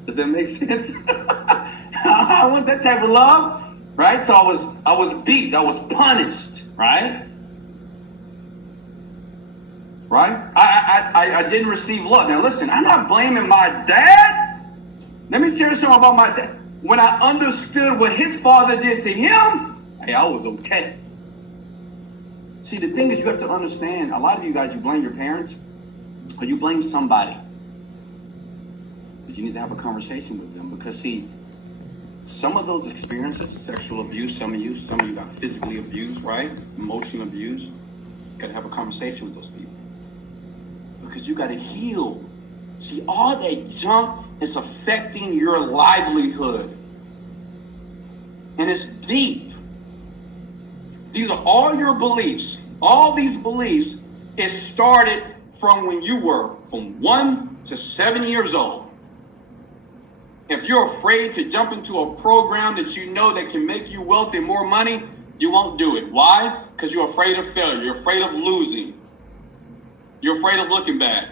Does that make sense? I want that type of love, right? So I was beat. I was punished, right? right? I didn't receive love. Now listen, I'm not blaming my dad. Let me share something about my dad. When I understood what his father did to him, hey, I was okay. See, the thing is, you have to understand, a lot of you guys, you blame your parents or you blame somebody. But you need to have a conversation with them because, see, some of those experiences, sexual abuse, some of you got physically abused, right? Emotional abuse. You got to have a conversation with those people because you got to heal. See, all that junk is affecting your livelihood. And it's deep. These are all your beliefs. All these beliefs, it started from when you were from 1 to 7 years old. If you're afraid to jump into a program that you know that can make you wealthy and more money, you won't do it. Why? Because you're afraid of failure. You're afraid of losing. You're afraid of looking bad.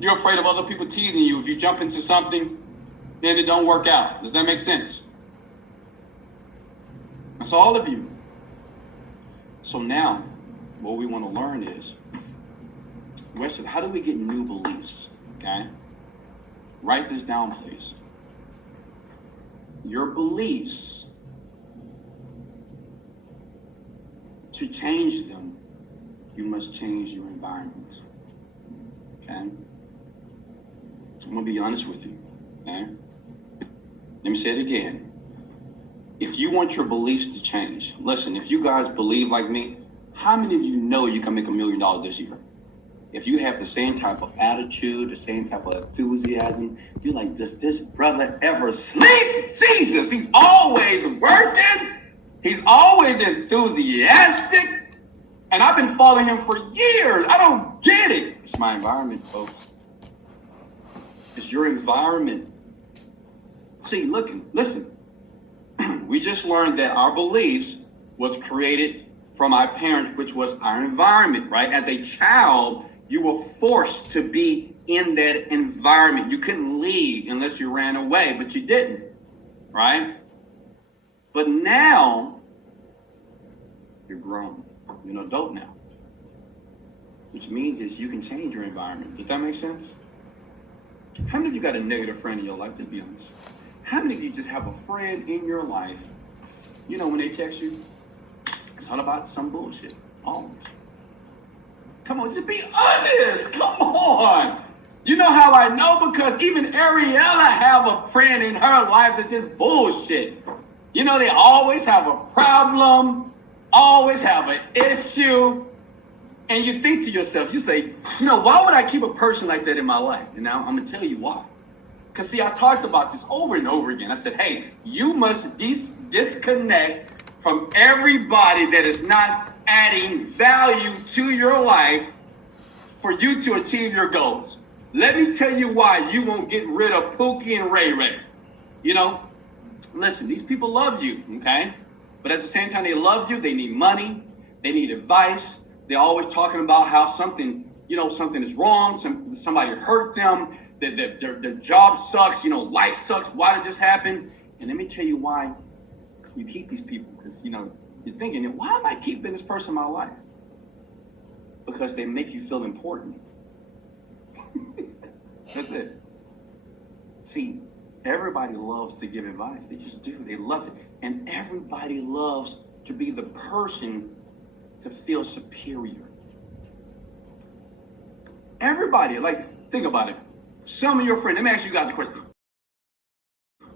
You're afraid of other people teasing you if you jump into something, then it don't work out. Does that make sense? That's all of you. So now, what we want to learn is, Wesley, how do we get new beliefs? Okay? Write this down, please. Your beliefs, to change them, you must change your environment. Okay? I'm going to be honest with you. Okay? Let me say it again. If you want your beliefs to change, listen, if you guys believe like me, how many of you know you can make $1 million this year? If you have the same type of attitude, the same type of enthusiasm, you're like, does this brother ever sleep? Jesus, he's always working. He's always enthusiastic. And I've been following him for years. I don't get it. It's my environment, folks. It's your environment. See, listen. We just learned that our beliefs was created from our parents, which was our environment, right? As a child, you were forced to be in that environment. You couldn't leave unless you ran away, but you didn't, right? But now, you're grown. You're an adult now. Which means is you can change your environment. Does that make sense? How many of you got a negative friend in your life, to be honest? How many of you just have a friend in your life, you know, when they text you, it's all about some bullshit. Always. Come on, just be honest. Come on. You know how I know? Because even Ariella have a friend in her life that just bullshit. You know, they always have a problem, always have an issue. And you think to yourself, you say, you know, why would I keep a person like that in my life? And now I'm going to tell you why. Because, see, I talked about this over and over again. I said, hey, you must disconnect from everybody that is not adding value to your life for you to achieve your goals. Let me tell you why you won't get rid of Pookie and Ray Ray. You know, listen, these people love you, okay? But at the same time they love you, they need money, they need advice. They're always talking about how something is wrong, somebody hurt them, their job sucks, life sucks. Why did this happen? And let me tell you why you keep these people. Because, you're thinking, why am I keeping this person in my life? Because they make you feel important. That's it. See, everybody loves to give advice. They just do. They love it. And everybody loves to be the person to feel superior. Everybody, think about it. Some of your friends, let me ask you guys a question.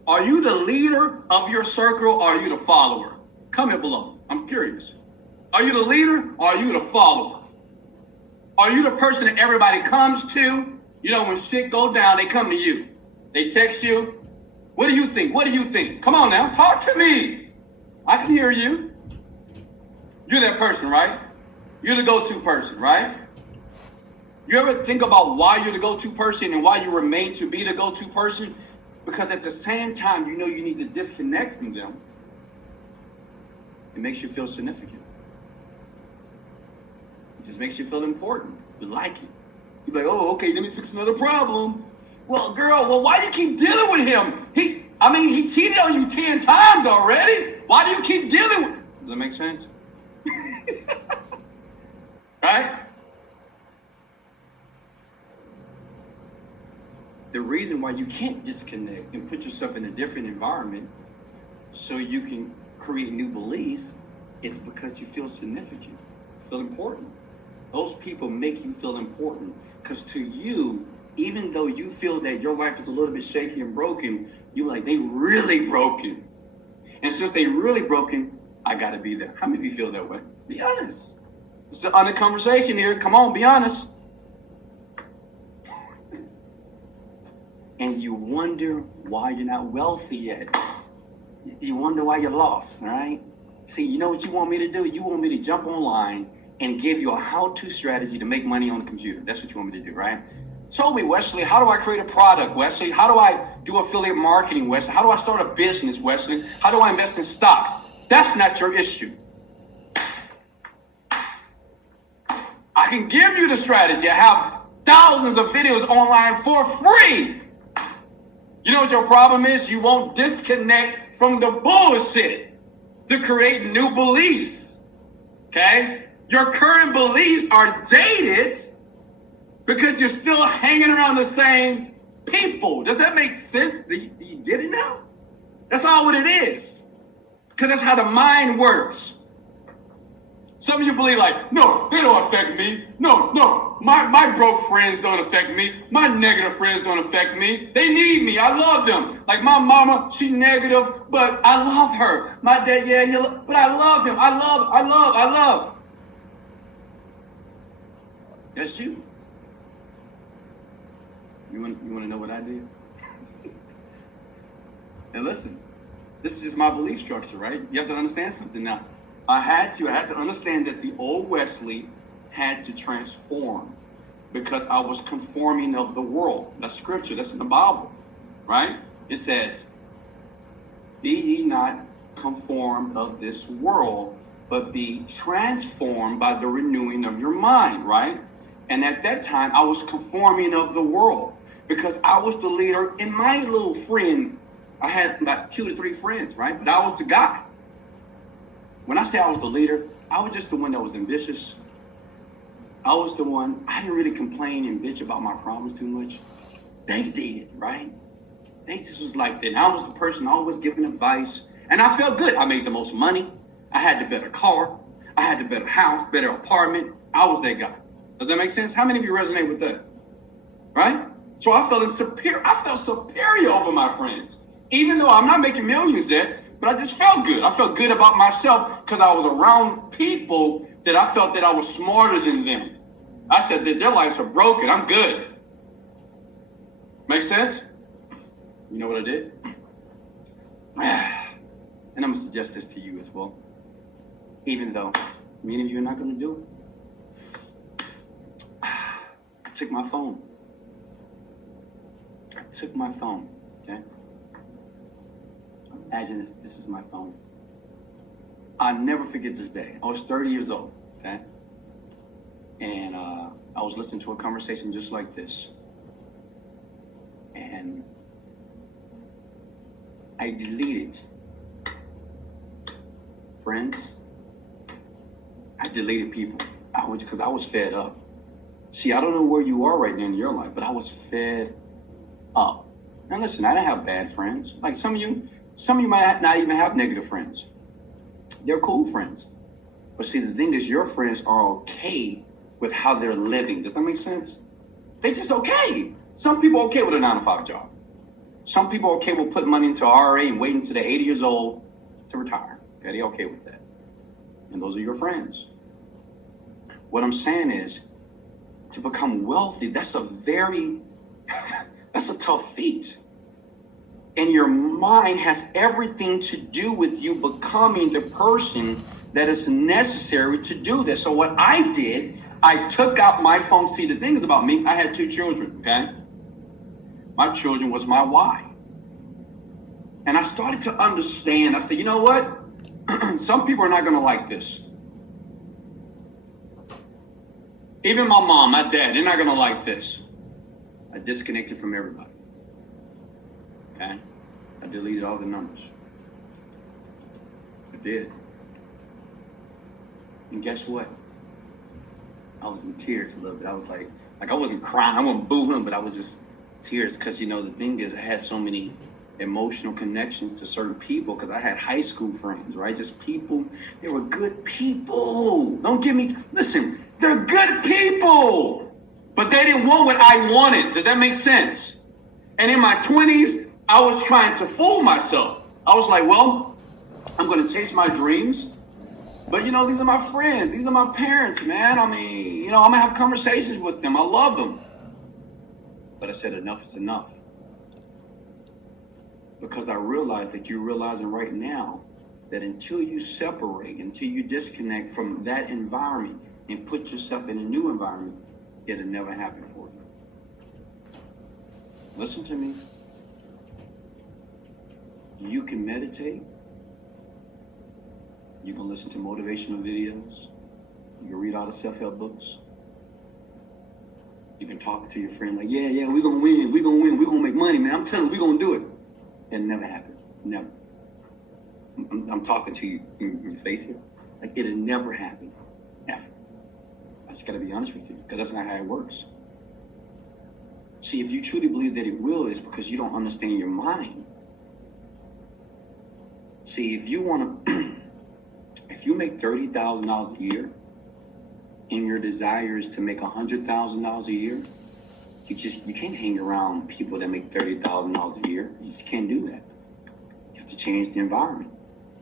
Are you the leader of your circle or are you the follower? Comment below. I'm curious. Are you the leader or are you the follower? Are you the person that everybody comes to? When shit go down, they come to you. They text you. What do you think? What do you think? Come on now, talk to me. I can hear you. You're that person, right? You're the go-to person, right? You ever think about why you're the go-to person and why you were made to be the go-to person? Because at the same time, you need to disconnect from them. It makes you feel significant. It just makes you feel important. You like it. You're like, oh, okay, let me fix another problem. Well, girl, why do you keep dealing with him? He cheated on you 10 times already. Why do you keep dealing with him? Does that make sense? Right? The reason why you can't disconnect and put yourself in a different environment so you can create new beliefs is because you feel significant, feel important. Those people make you feel important because to you, even though you feel that your life is a little bit shaky and broken, you're like, they really broken. And since they really broken, I got to be there. How many of you feel that way? Be honest. It's an honest conversation here. Come on, be honest. And you wonder why you're not wealthy yet. You wonder why you're lost, all right? See, you know what you want me to do? You want me to jump online and give you a how-to strategy to make money on the computer. That's what you want me to do, right? Show me, Wesley, how do I create a product, Wesley? How do I do affiliate marketing, Wesley? How do I start a business, Wesley? How do I invest in stocks? That's not your issue. I can give you the strategy. I have thousands of videos online for free. You know what your problem is? You won't disconnect from the bullshit to create new beliefs. Okay? Your current beliefs are jaded because you're still hanging around the same people. Does that make sense? Do you get it now? That's all what it is. Because that's how the mind works. Some of you believe like, no, they don't affect me. No, my broke friends don't affect me. My negative friends don't affect me. They need me. I love them. Like my mama, she negative, but I love her. My dad, but I love him. I love. That's you. You want to know what I did? And listen, this is just my belief structure, right? You have to understand something now. I had to understand that the old Wesley had to transform because I was conforming of the world. That's scripture. That's in the Bible, right? It says, be ye not conformed of this world, but be transformed by the renewing of your mind, right? And at that time, I was conforming of the world because I was the leader in my little friend. I had about 2 to 3 friends, right? But I was the guy. When I say I was the leader, I was just the one that was ambitious. I was the one, I didn't really complain and bitch about my problems too much. They did, right? They just was like that. And I was the person always giving advice. And I felt good. I made the most money. I had the better car. I had the better house, better apartment. I was that guy. Does that make sense? How many of you resonate with that? Right? So I felt superior over my friends. Even though I'm not making millions yet, but I just felt good. I felt good about myself because I was around people that I felt that I was smarter than them. I said that their lives are broken. I'm good. Make sense? You know what I did? And I'm going to suggest this to you as well. Even though many of you are not going to do it. I took my phone. Okay? Imagine this is my phone. I'll never forget this day. I was 30 years old, okay? And I was listening to a conversation just like this. And I deleted friends. I deleted people. Because I was fed up. See, I don't know where you are right now in your life, but I was fed up. Now listen, I didn't have bad friends. Like some of you might not even have negative friends. They're cool friends. But see, the thing is, your friends are okay with how they're living. Does that make sense? They're just okay. Some people are okay with a 9-to-5 job. Some people are okay with putting money into RA and waiting until they're 80 years old to retire. Okay, they're okay with that. And those are your friends. What I'm saying is, to become wealthy, that's a tough feat. And your mind has everything to do with you becoming the person that is necessary to do this. So what I did, I took out my phone. See, the thing is about me, I had 2 children, okay? My children was my why. And I started to understand. I said, you know what? Some people are not going to like this. Even my mom, my dad, they're not going to like this. I disconnected from everybody. Okay? I deleted all the numbers. I did. And guess what? I was in tears a little bit. I was like I wasn't crying. I wasn't booing, but I was just tears because, the thing is, I had so many emotional connections to certain people because I had high school friends, right? Just people. They were good people. Don't get me, listen, they're good people, but they didn't want what I wanted. Does that make sense? And in my 20s, I was trying to fool myself. I was like, well, I'm going to chase my dreams. But, these are my friends. These are my parents, man. I mean, I'm going to have conversations with them. I love them. But I said, enough is enough. Because I realized that you're realizing right now that until you separate, until you disconnect from that environment and put yourself in a new environment, it'll never happen for you. Listen to me. You can meditate. You can listen to motivational videos. You can read all the self-help books. You can talk to your friend like, yeah, we're going to win. We're going to win. We're going to make money, man. I'm telling you, we're going to do it. It'll never happen. Never. I'm talking to you in your face here. Like, it'll never happen. Ever. I just got to be honest with you, because that's not how it works. See, if you truly believe that it will, it's because you don't understand your mind. See, if you want to, if you make $30,000 a year, and your desire is to make $100,000 a year, you can't hang around people that make $30,000 a year. You just can't do that. You have to change the environment.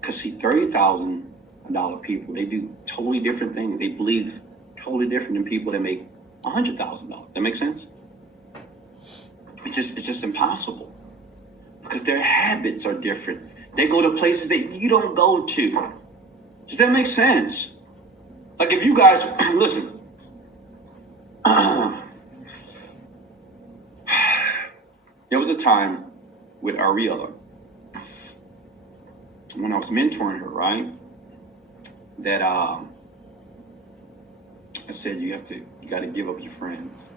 Because see, $30,000 people, they do totally different things. They believe totally different than people that make $100,000. That makes sense? It's just impossible. Because their habits are different. They go to places that you don't go to. Does that make sense? Like if you guys, listen, there was a time with Ariella, when I was mentoring her, right, that I said, you got to give up your friends.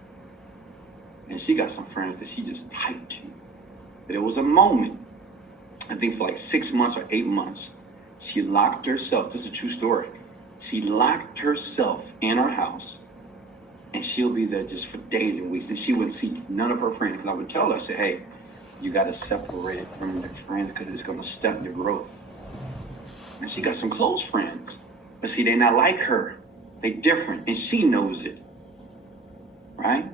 And she got some friends that she just typed to. But it was a moment, I think for like 6 months or 8 months, she locked herself, this is a true story, she locked herself in her house, and she'll be there just for days and weeks, and she wouldn't see none of her friends. And I would tell her, I said, hey, you got to separate from your friends because it's going to stunt your growth. And she got some close friends, but see, they're not like her. They're different, and she knows it, right?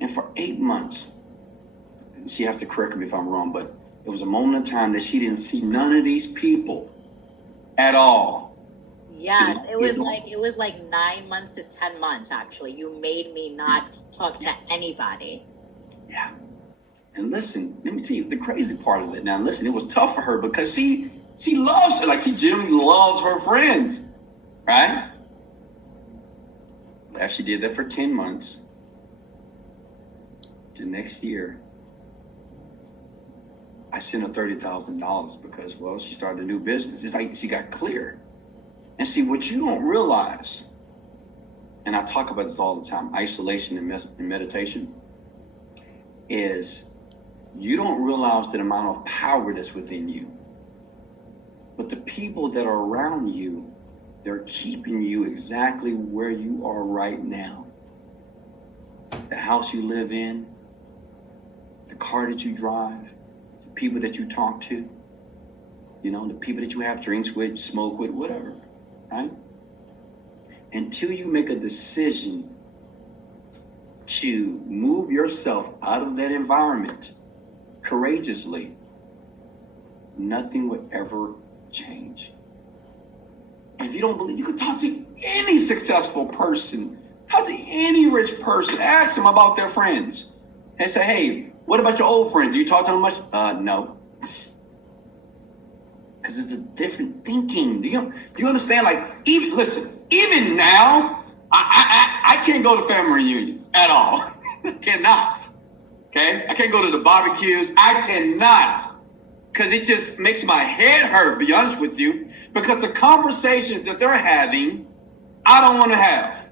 And for 8 months, she have to correct me if I'm wrong, but it was a moment in time that she didn't see none of these people at all. Yeah, it was like 9 months to 10 months, actually. You made me not talk to anybody. Yeah. And listen, let me tell you the crazy part of it. Now, listen, it was tough for her because she loves her. Like, she genuinely loves her friends, right? After she did that for 10 months, the next year, I sent her $30,000 because, well, she started a new business. It's like she got clear. And see, what you don't realize, and I talk about this all the time, isolation and meditation, is you don't realize the amount of power that's within you. But the people that are around you, they're keeping you exactly where you are right now. The house you live in, the car that you drive, the people that you talk to, the people that you have drinks with, smoke with, whatever. Right? Until you make a decision to move yourself out of that environment courageously, nothing would ever change. And if you don't believe, you can talk to any successful person, talk to any rich person, ask them about their friends, and say, hey, what about your old friends? Do you talk to them much? No. Because it's a different thinking. Do you understand? Like, even now, I can't go to family reunions at all. Cannot. Okay? I can't go to the barbecues. I cannot. Because it just makes my head hurt, be honest with you. Because the conversations that they're having, I don't want to have.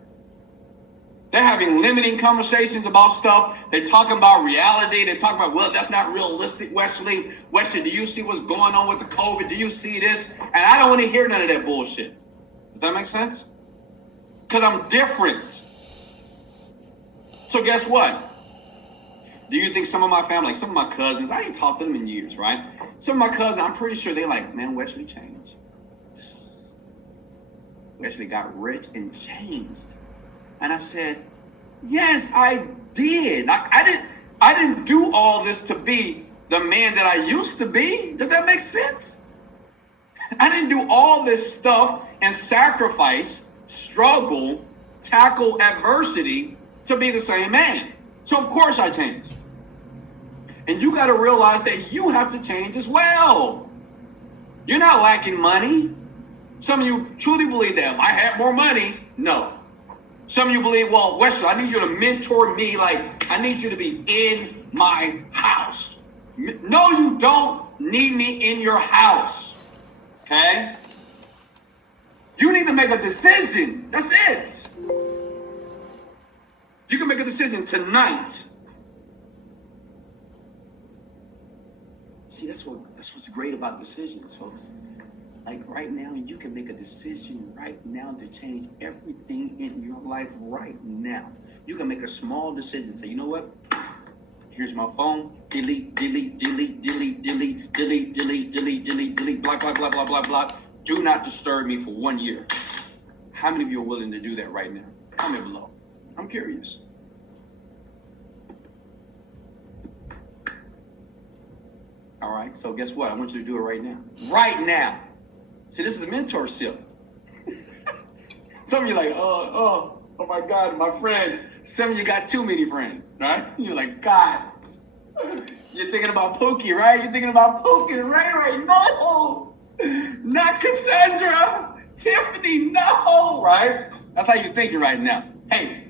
They're having limiting conversations about stuff. They're talking about reality. They're talking about, well, that's not realistic, Wesley. Wesley, do you see what's going on with the COVID? Do you see this? And I don't want to hear none of that bullshit. Does that make sense? Because I'm different. So guess what? Do you think some of my family, like some of my cousins, I ain't talked to them in years, right? Some of my cousins, I'm pretty sure they're like, man, Wesley changed. Wesley got rich and changed. And I said, yes, I did. I didn't do all this to be the man that I used to be. Does that make sense? I didn't do all this stuff and sacrifice, struggle, tackle adversity to be the same man. So of course I changed. And you got to realize that you have to change as well. You're not lacking money. Some of you truly believe that. If I had more money, no. Some of you believe, well, Wesley, I need you to mentor me. Like, I need you to be in my house. No, you don't need me in your house. Okay? You need to make a decision. That's it. You can make a decision tonight. See, that's what's great about decisions, folks. Like right now, you can make a decision right now to change everything in your life right now. You can make a small decision. Say, you know what? Here's my phone. Delete, delete, delete, delete, delete, delete, delete, delete, delete, delete, blah, blah, blah, blah, blah, blah. Do not disturb me for 1 year. How many of you are willing to do that right now? Comment below. I'm curious. All right, so guess what? I want you to do it right now. Right now. See, this is mentorship. Some of you like, oh my God, my friend. Some of you got too many friends, right? You're like, God. You're thinking about Pookie, right? You're thinking about Pookie, right? No, not Cassandra, Tiffany, no, right? That's how you're thinking right now. Hey,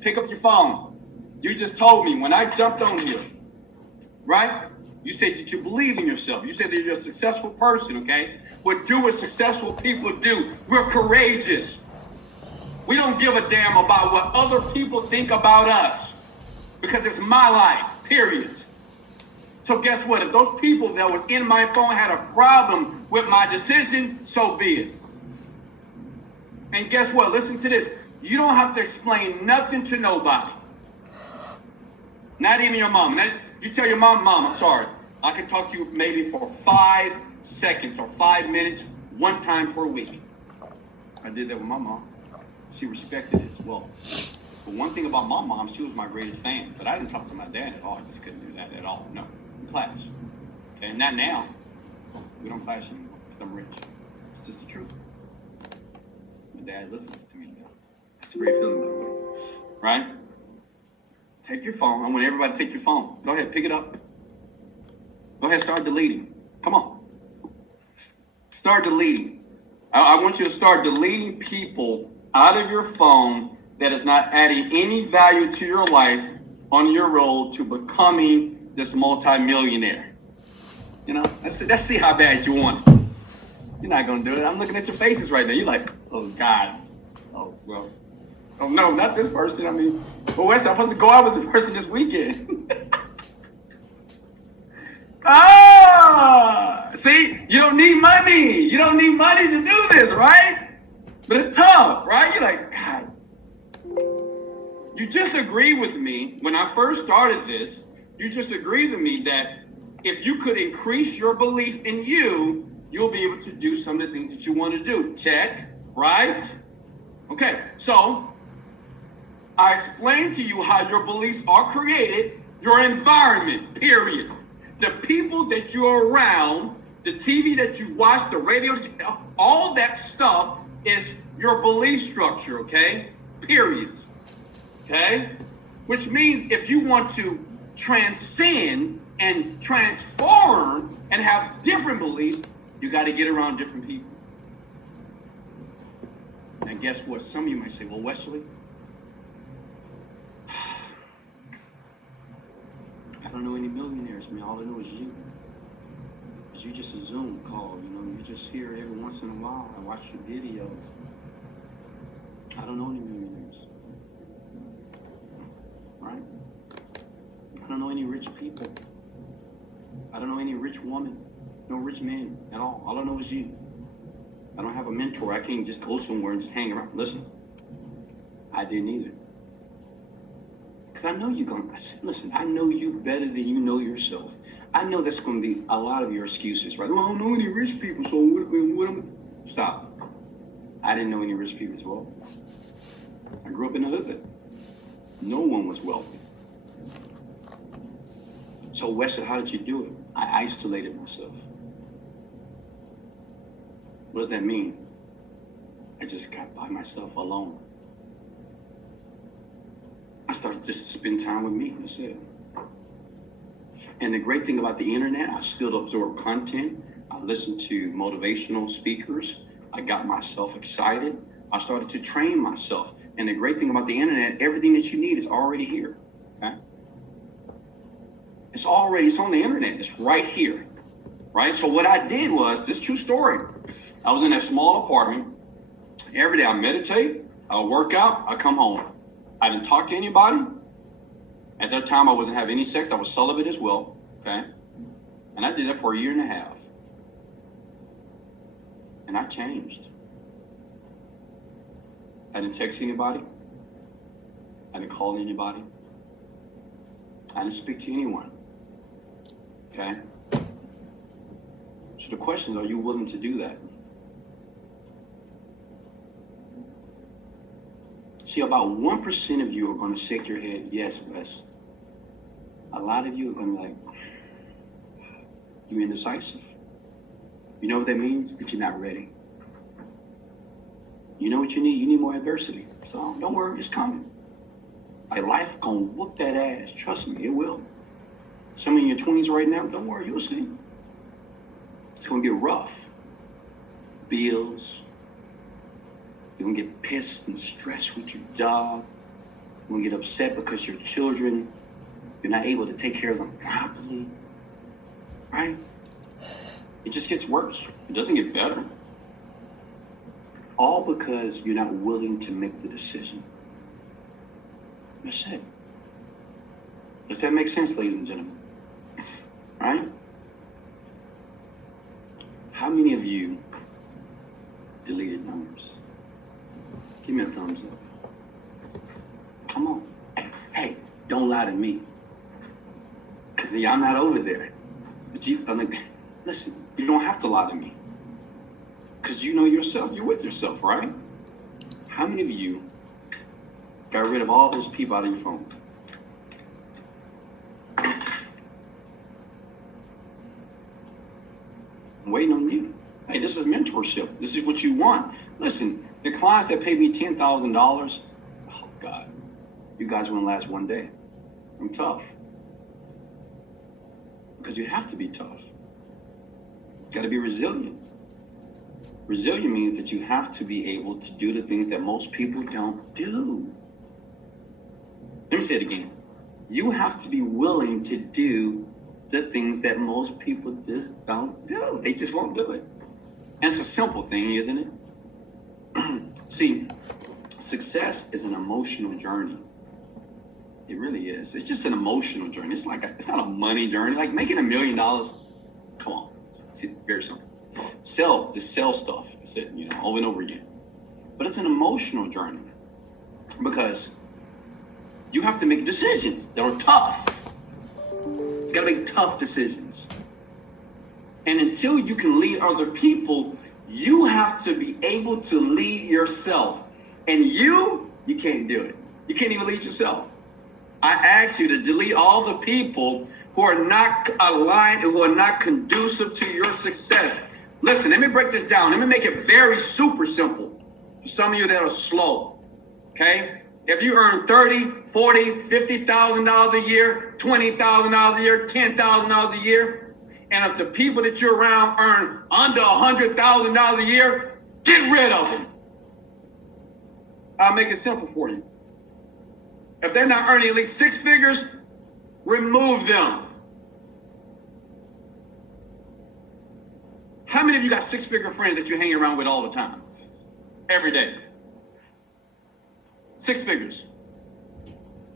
pick up your phone. You just told me when I jumped on here, right? You said that you believe in yourself. You said that you're a successful person, okay? What successful people do? We're courageous. We don't give a damn about what other people think about us because it's my life, period. So guess what? If those people that was in my phone had a problem with my decision, so be it. And guess what? Listen to this. You don't have to explain nothing to nobody. Not even your mom. You tell your mom, I'm sorry. I can talk to you maybe for 5 seconds or 5 minutes, 1 time per week. I did that with my mom. She respected it as well. But one thing about my mom, she was my greatest fan. But I didn't talk to my dad at all. I just couldn't do that at all. No, we clash. Okay, not now. We don't clash anymore because I'm rich. It's just the truth. My dad listens to me now. It's a great feeling, by the way. Right? Take your phone. I want everybody to take your phone. Go ahead, pick it up. Go ahead, start deleting. Come on. Start deleting. I want you to start deleting people out of your phone that is not adding any value to your life on your road to becoming this multimillionaire. You know, let's see how bad you want it. You're not going to do it. I'm looking at your faces right now. You're like, oh, God. Oh, well. Oh, no, not this person. I mean, well, Wesley, I'm supposed to go out with this person this weekend. See, you don't need money. You don't need money to do this, right? But it's tough, right? You're like, God. You just agreed with me when I first started this. You just agreed with me that if you could increase your belief in you, you'll be able to do some of the things that you want to do. Check, right? Okay, so I explained to you how your beliefs are created, your environment, period. The people that you're around, the TV that you watch, the radio, all that stuff is your belief structure, okay? Period. Okay? Which means if you want to transcend and transform and have different beliefs, you got to get around different people. And guess what? Some of you might say, well, Wesley, I don't know any millionaires, man. All I know is you. Because you just a Zoom call, you know. You just hear every once in a while. I watch your videos. I don't know any millionaires. Right? I don't know any rich people. I don't know any rich woman. No rich man at all. All I know is you. I don't have a mentor. I can't just go somewhere and just hang around. Listen, I didn't either. Because I know you're going to, listen, I know you better than you know yourself. I know that's going to be a lot of your excuses, right? Well, I don't know any rich people, so what am I? Stop. I didn't know any rich people as well. I grew up in the hood. No one was wealthy. So Wesley, how did you do it? I isolated myself. What does that mean? I just got by myself alone. I started just to spend time with me. That's it. And the great thing about the internet, I still absorb content. I listened to motivational speakers. I got myself excited. I started to train myself. And the great thing about the internet, everything that you need is already here. Okay? It's on the internet. It's right here. Right? So what I did was, this true story. I was in that small apartment. Every day I meditate, I work out, I come home. I didn't talk to anybody. At that time, I wasn't having any sex. I was celibate as well. Okay? And I did that for 1.5 years. And I changed. I didn't text anybody. I didn't call anybody. I didn't speak to anyone. Okay? So the question is, are you willing to do that? See, about 1% of you are going to shake your head, yes, Wes. A lot of you are going to be like, you're indecisive. You know what that means? That you're not ready. You know what you need? You need more adversity. So don't worry, it's coming. Like, life gonna whoop that ass. Trust me, it will. Some in your 20s right now, don't worry, you'll see. It's gonna get rough. Bills. You're gonna get pissed and stressed with your job. You're gonna get upset because your children, you're not able to take care of them properly. Right? It just gets worse. It doesn't get better. All because you're not willing to make the decision. That's it. Does that make sense, ladies and gentlemen? Right? How many of you deleted numbers? Give me a thumbs up. Come on. Hey, don't lie to me. Because I'm not over there. But listen, you don't have to lie to me. Because you know yourself, you're with yourself, right? How many of you got rid of all those people out of your phone? I'm waiting on you. Hey, this is mentorship. This is what you want. Listen, the clients that pay me $10,000, oh God, you guys won't last one day. I'm tough. Because you have to be tough. You got to be resilient. Resilient means that you have to be able to do the things that most people don't do. Let me say it again. You have to be willing to do the things that most people just don't do. They just won't do it. And it's a simple thing, isn't it? See, success is an emotional journey. It really is. It's just an emotional journey. It's not a money journey. Like making $1 million. Come on. It's very simple. Sell stuff. That's it, over and over again. But it's an emotional journey because you have to make decisions that are tough. You gotta make tough decisions. And until you can lead other people, you have to be able to lead yourself. And you can't do it. You can't even lead yourself. I ask you to delete all the people who are not aligned and who are not conducive to your success. Listen, let me break this down. Let me make it very super simple for some of you that are slow. Okay? If you earn $30,000, $40,000, $50,000 a year, $20,000 a year, $10,000 a year, and if the people that you're around earn under $100,000 a year, get rid of them. I'll make it simple for you. If they're not earning at least 6 figures, remove them. How many of you got 6-figure friends that you hang around with all the time? Every day. 6 figures.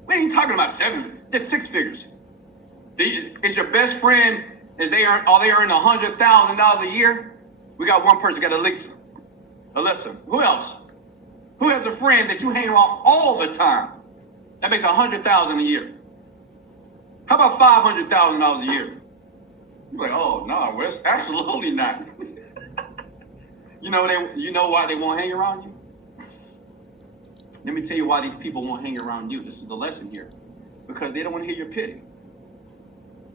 We ain't talking about 7, just 6 figures. Is your best friend, are they earning $100,000 a year? We got one person, got Alyssa. Who else? Who has a friend that you hang around all the time? That makes $100,000 a year. How about $500,000 a year? You're like, oh no, Wes, absolutely not. You know why they won't hang around you? Let me tell you why these people won't hang around you. This is the lesson here. Because they don't want to hear your pity.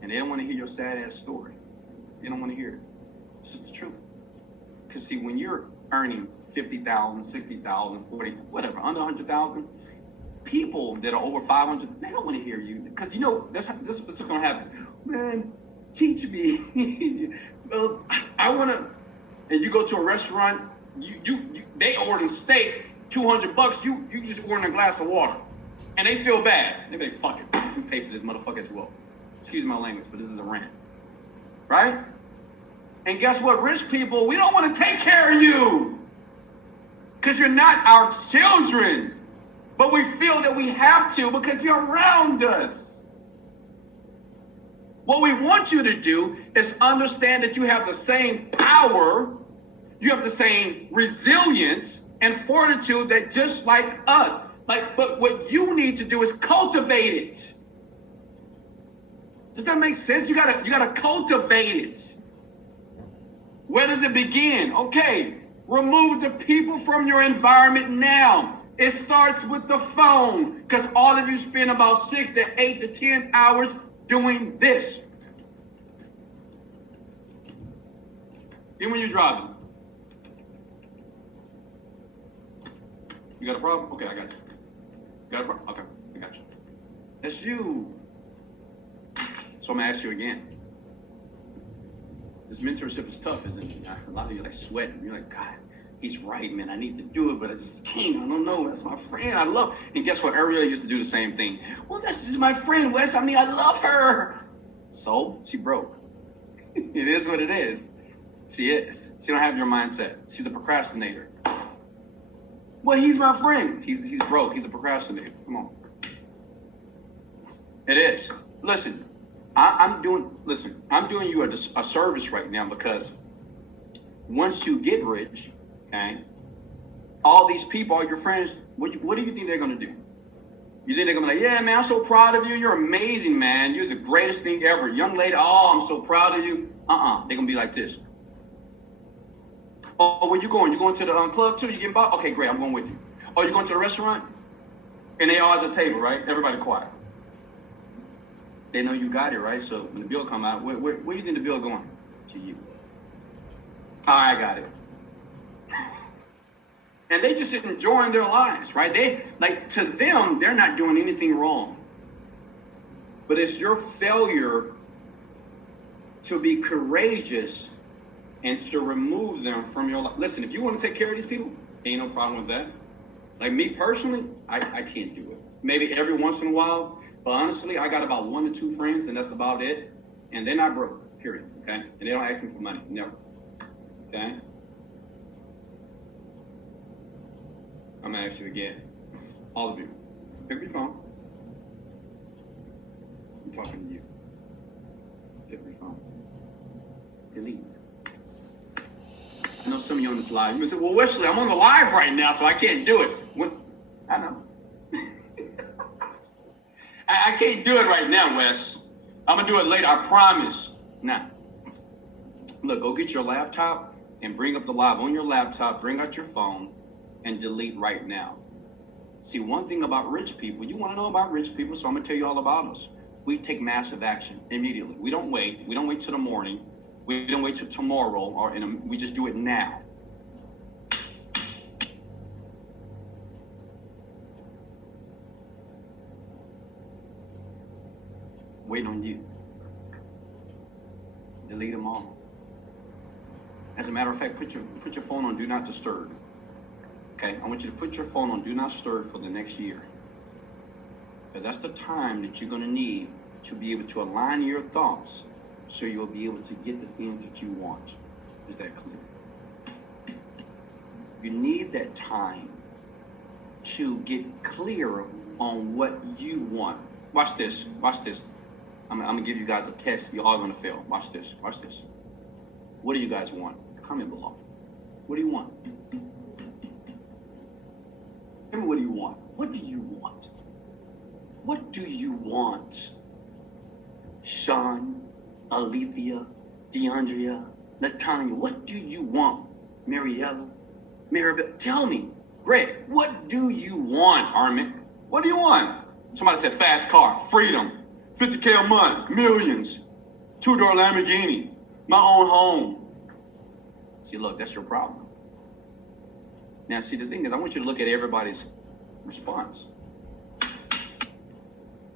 And they don't want to hear your sad ass story. They don't want to hear it. It's just the truth. Because see, when you're earning 50,000, 60,000, 40, whatever, under 100,000, people that are over 500, they don't want to hear you. Because you know, this is what's going to happen. Man, teach me. I want to, and you go to a restaurant, they order steak, $200, you just order a glass of water. And they feel bad. They be like, fuck it, we pay for this motherfucker as well. Excuse my language, but this is a rant. Right? And guess what? Rich people, we don't want to take care of you. Because you're not our children. But we feel that we have to because you're around us. What we want you to do is understand that you have the same power, you have the same resilience and fortitude that just like us. But what you need to do is cultivate it. Does that make sense? You gotta cultivate it. Where does it begin? Okay, remove the people from your environment now. It starts with the phone, because all of you spend about 6 to 8 to 10 hours doing this. Even when you're driving. You got a problem? Okay, I got you. Got a problem? Okay, I got you. That's you. So I'm gonna ask you again. This mentorship is tough, isn't it? A lot of you are like sweating. You're like, God, he's right, man. I need to do it, but I just can't. I don't know. That's my friend. I love. And guess what? Everybody used to do the same thing. Well, that's just my friend, Wes. I mean, I love her. So she broke. It is what it is. She is. She don't have your mindset. She's a procrastinator. Well, he's my friend. He's broke. He's a procrastinator. Come on. It is. Listen. I'm doing you a service right now, because once you get rich, okay, all these people, all your friends, what do you think they're going to do? You think they're going to be like, yeah, man, I'm so proud of you. You're amazing, man. You're the greatest thing ever. Young lady, oh, I'm so proud of you. They're going to be like this. Oh, where you going? You going to the club too? You getting bought? Okay, great. I'm going with you. Oh, you going to the restaurant? And they all at the table, right? Everybody quiet. They know you got it, right? So when the bill come out, where do you think the bill going? To you. Oh, I got it. And they just enjoying their lives, right? To them, they're not doing anything wrong. But it's your failure to be courageous and to remove them from your life. Listen, if you want to take care of these people, ain't no problem with that. Like me personally, I can't do it. Maybe every once in a while. But honestly, I got about 1 to 2 friends, and that's about it. And they're not broke, period, okay? And they don't ask me for money, never, okay? I'm gonna ask you again, all of you, pick up your phone. I'm talking to you. Pick up your phone. Delete. I know some of you on this live, you may say, well, Wesley, I'm on the live right now, so I can't do it. I know. I can't do it right now, Wes. I'm going to do it later, I promise. Now, look, go get your laptop and bring up the live on your laptop, bring out your phone, and delete right now. See, one thing about rich people, you want to know about rich people, so I'm going to tell you all about us. We take massive action immediately. We don't wait. We don't wait till the morning. We don't wait till tomorrow, we just do it now. Waiting on you. Delete them all. As a matter of fact, put your phone on Do Not Disturb. Okay, I want you to put your phone on Do Not Disturb for the next year. But that's the time that you're going to need to be able to align your thoughts so you'll be able to get the things that you want. Is that clear? You need that time to get clear on what you want. Watch this. Watch this. I'm going to give you guys a test. You're all going to fail. Watch this. Watch this. What do you guys want? Comment below. What do you want? Tell me, what do you want? What do you want? Andrea, Latanya, what do you want? Mariella, Maribel, tell me. Greg, what do you want, Armin? What do you want? Somebody said fast car, freedom, 50K a month, millions, two-door Lamborghini, my own home. See, look, that's your problem. Now, see, the thing is, I want you to look at everybody's response.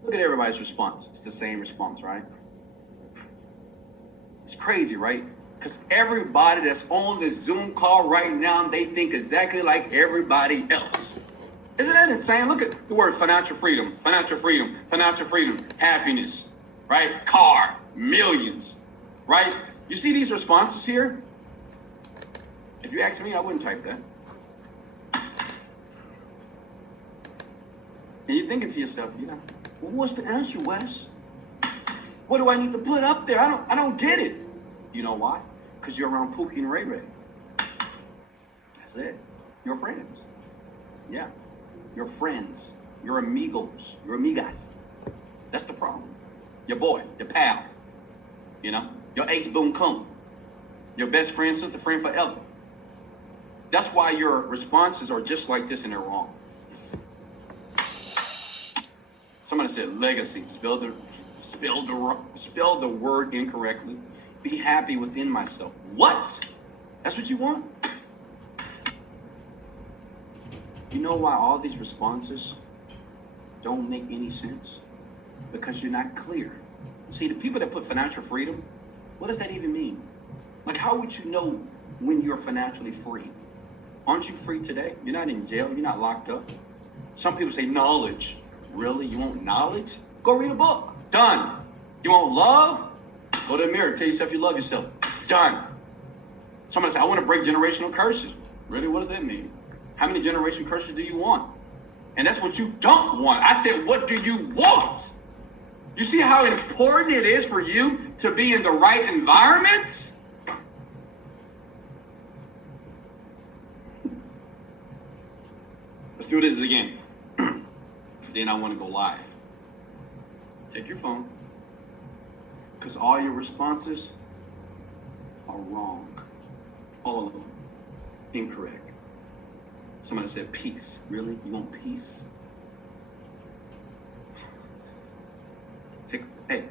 Look at everybody's response. It's the same response, right? It's crazy, right? Because everybody that's on this Zoom call right now, they think exactly like everybody else. Isn't that insane? Look at the word financial freedom, financial freedom, financial freedom, happiness, right? Car, millions, right? You see these responses here? If you ask me, I wouldn't type that. And you're thinking to yourself, yeah, well, what's the answer, Wes? What do I need to put up there? I don't get it. You know why? Because you're around Pookie and Ray Ray. That's it. Your friends. Yeah. Your friends. Your amigos. Your amigas. That's the problem. Your boy. Your pal. You know? Your ace boom coon. Your best friend, sister friend forever. That's why your responses are just like this and they're wrong. Somebody said legacy. Spell the word incorrectly. Be happy within myself. What? That's what you want? You know why all these responses don't make any sense? Because you're not clear. See, the people that put financial freedom, what does that even mean? Like, how would you know when you're financially free? Aren't you free today? You're not in jail. You're not locked up. Some people say knowledge. Really? You want knowledge? Go read a book. Done. You want love? Go to the mirror. Tell yourself you love yourself. Done. Somebody say, I want to break generational curses. Really? What does that mean? How many generational curses do you want? And that's what you don't want. I said, what do you want? You see how important it is for you to be in the right environment? Let's do this again. Then I want to go live. Take your phone. Because all your responses are wrong. All of them. Incorrect. Somebody said peace. Really? You want peace? Hey.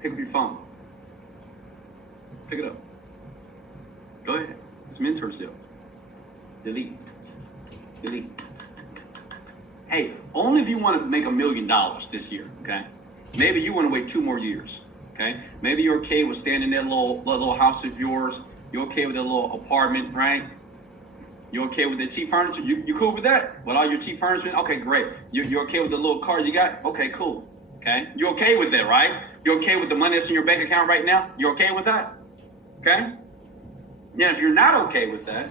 Pick up your phone. Pick it up. Go ahead. It's mentorship. Delete. Hey, only if you want to make $1 million this year, okay? Maybe you want to wait 2 more years, okay? Maybe you're okay with staying in that little house of yours. You're okay with that little apartment, right? You're okay with the cheap furniture? You cool with that? With all your cheap furniture? Okay, great. You're okay with the little car you got? Okay, cool. Okay? You're okay with that, right? You're okay with the money that's in your bank account right now? You're okay with that? Okay? Now, if you're not okay with that,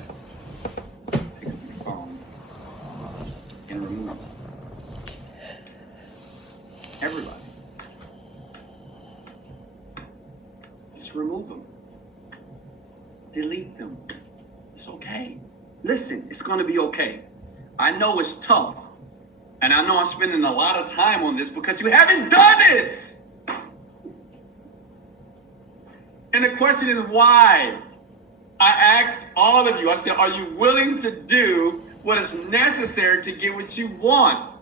pick up your phone and remove everybody. Just remove them. Delete them. It's okay. Listen, it's going to be okay. I know it's tough. And I know I'm spending a lot of time on this because you haven't done it. And the question is why? I asked all of you, I said, are you willing to do what is necessary to get what you want?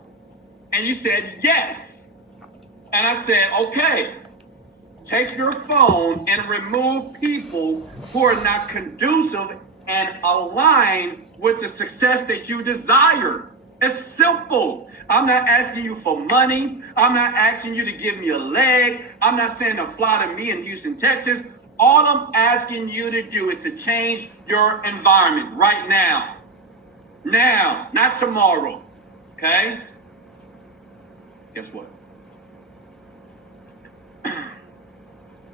And you said yes. And I said, okay, take your phone and remove people who are not conducive and aligned with the success that you desire. It's simple. I'm not asking you for money. I'm not asking you to give me a leg. I'm not saying to fly to me in Houston, Texas. All I'm asking you to do is to change your environment right now. Now, not tomorrow. Okay? Guess what?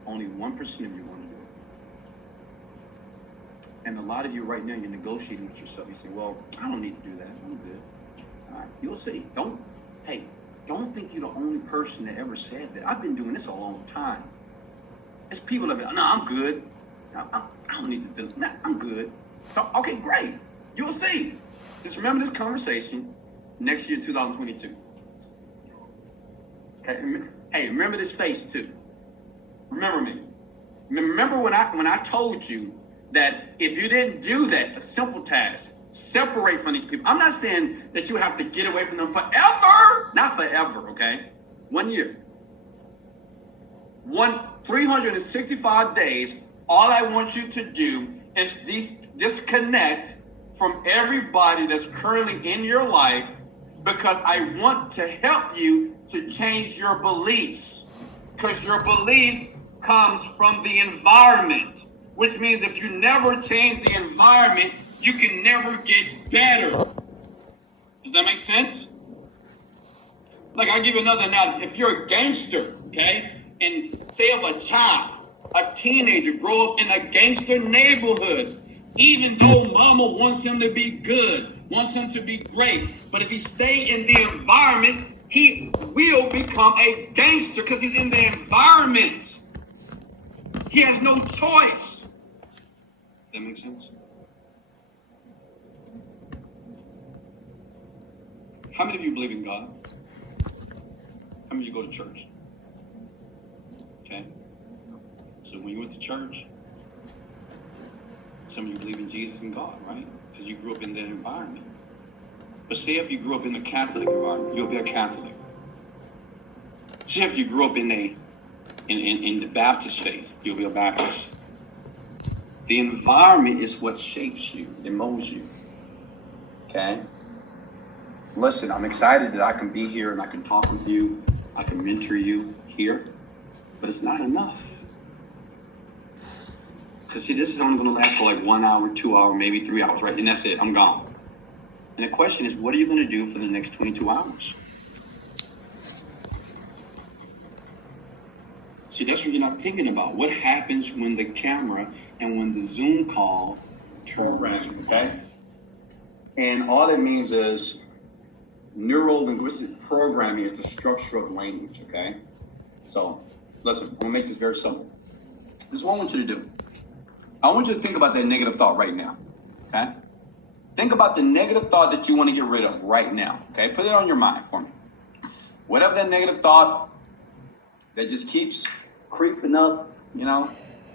Only 1% of you want to do it. And a lot of you right now, you're negotiating with yourself. You say, well, I don't need to do that. I'm good. All right, you'll see. Don't think you're the only person that ever said that. I've been doing this a long time. There's people that be, no, I'm good. I don't need to do it. No, I'm good. So, okay, great. You'll see. Just remember this conversation next year, 2022. Okay, hey, remember this face too. Remember me. Remember when I told you that if you didn't do that, a simple task, separate from these people. I'm not saying that you have to get away from them forever. Not forever, okay? 1 year. 365 days, all I want you to do is disconnect from everybody that's currently in your life, because I want to help you to change your beliefs. Because your beliefs comes from the environment, which means if you never change the environment, you can never get better. Does that make sense? Like, I'll give you another analogy. If you're a gangster, okay, and say if a child, a teenager, grow up in a gangster neighborhood, even though mama wants him to be good, wants him to be great, but if he stay in the environment, he will become a gangster because he's in the environment. He has no choice. Does that make sense? How many of you believe in God? How many of you go to church? Okay. So when you went to church, some of you believe in Jesus and God, right? Because you grew up in that environment. But say if you grew up in a Catholic environment, you'll be a Catholic. Say if you grew up in the Baptist faith, you'll be a Baptist. The environment is what shapes you, it molds you. Okay? Listen, I'm excited that I can be here and I can talk with you, I can mentor you here, but it's not enough. Because see, this is only going to last for like 1 hour, 2 hours, maybe 3 hours, right? And that's it, I'm gone. And the question is, what are you going to do for the next 22 hours? See, that's what you're not thinking about. What happens when the camera and when the Zoom call turns, okay? And all it means is neuro-linguistic programming is the structure of language, okay? So, listen, I'm going to make this very simple. This is what I want you to do. I want you to think about that negative thought right now, okay? Think about the negative thought that you want to get rid of right now, okay? Put it on your mind for me. Whatever that negative thought that just keeps creeping up, you know,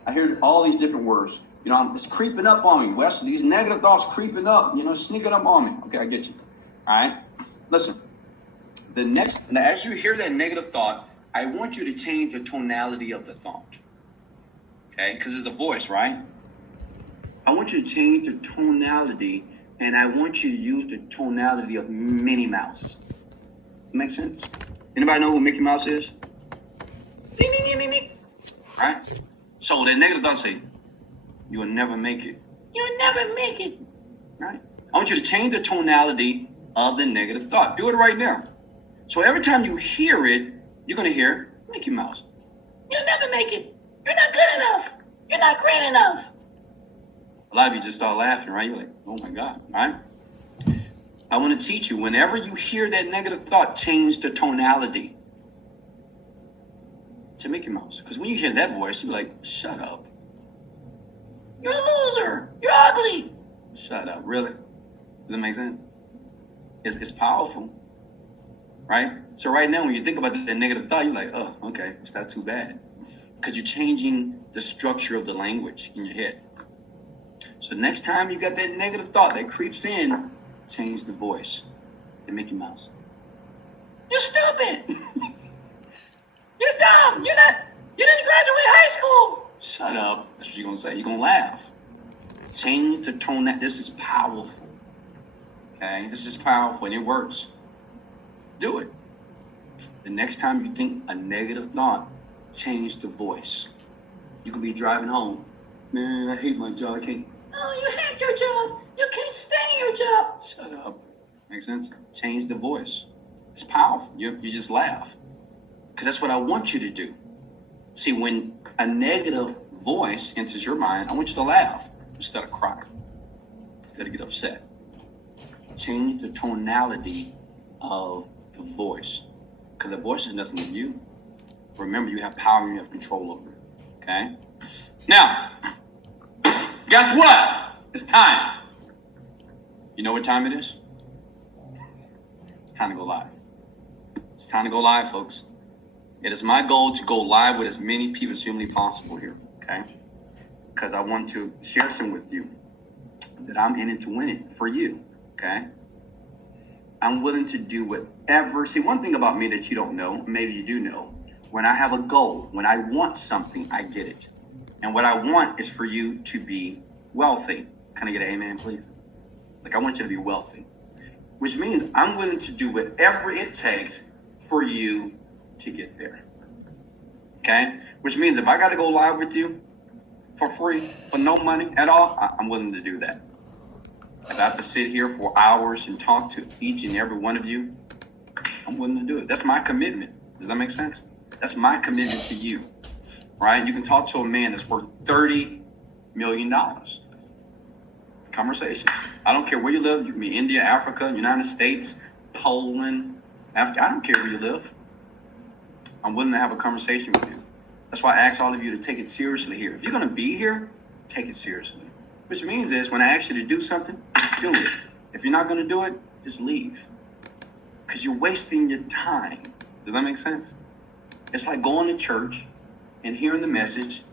I hear all these different words. You know, it's creeping up on me, Wesley. These negative thoughts creeping up, you know, sneaking up on me. Okay, I get you. All right? Listen, as you hear that negative thought, I want you to change the tonality of the thought. Okay? Because it's the voice, right? I want you to change the tonality, and I want you to use the tonality of Minnie Mouse. Make sense? Anybody know who Mickey Mouse is? Right? So that negative thought say, you'll never make it. You'll never make it. Right? I want you to change the tonality of the negative thought. Do it right now. So every time you hear it, you're going to hear Mickey Mouse. You'll never make it. You're not good enough. You're not great enough. A lot of you just start laughing, right? You're like, oh my God, right? I want to teach you, whenever you hear that negative thought, change the tonality to Mickey Mouse. Because when you hear that voice, you're like, shut up. You're a loser. You're ugly. Shut up. Really? Does that make sense? It's powerful. Right? So right now, when you think about that negative thought, you're like, oh, okay, it's not too bad. Because you're changing the structure of the language in your head. So next time you got that negative thought that creeps in, change the voice to Mickey Mouse. You're stupid. You're dumb. You didn't graduate high school. Shut up. That's what you're going to say. You're going to laugh. Change the tone. This is powerful. Okay? This is powerful and it works. Do it. The next time you think a negative thought, change the voice. You could be driving home. Man, I hate my job. I can't. Oh, you hate your job. You can't stay in your job. Shut up. Make sense? Change the voice. It's powerful. You just laugh. Because that's what I want you to do. See, when a negative voice enters your mind, I want you to laugh instead of cry. Instead of get upset. Change the tonality of the voice. Because the voice is nothing but you. Remember, you have power and you have control over it. Okay? Now, guess what? It's time. You know what time it is? It's time to go live. It's time to go live, folks. It is my goal to go live with as many people as humanly possible here. Okay? okay? Because I want to share some with you that I'm in it to win it for you, okay? I'm willing to do whatever. See, one thing about me that you don't know, maybe you do know, when I have a goal, when I want something, I get it. And what I want is for you to be wealthy. Can I get an amen, please? Like, I want you to be wealthy, which means I'm willing to do whatever it takes for you to get there. Okay? Which means if I got to go live with you for free, for no money at all, I'm willing to do that. If I have to sit here for hours and talk to each and every one of you, I'm willing to do it. That's my commitment. Does that make sense? That's my commitment to you, right? You can talk to a man that's worth $30 million. Conversation. I don't care where you live. You can be India, Africa, United States, Poland, Africa. I don't care where you live. I'm willing to have a conversation with you. That's why I ask all of you to take it seriously here. If you're going to be here, take it seriously. Which means is when I ask you to do something, do it. If you're not going to do it, just leave. Because you're wasting your time. Does that make sense? It's like going to church and hearing the message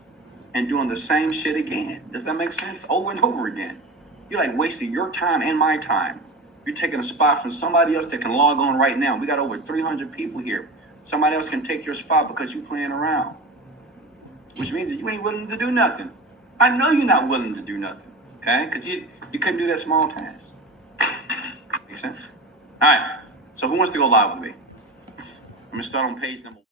and doing the same shit again. Does that make sense? Over and over again. You're like wasting your time and my time. You're taking a spot from somebody else that can log on right now. We got over 300 people here. Somebody else can take your spot because you're playing around. Which means that you ain't willing to do nothing. I know you're not willing to do nothing. Okay? Because you couldn't do that small task. Make sense? All right. So who wants to go live with me? I'm going to start on page number 1.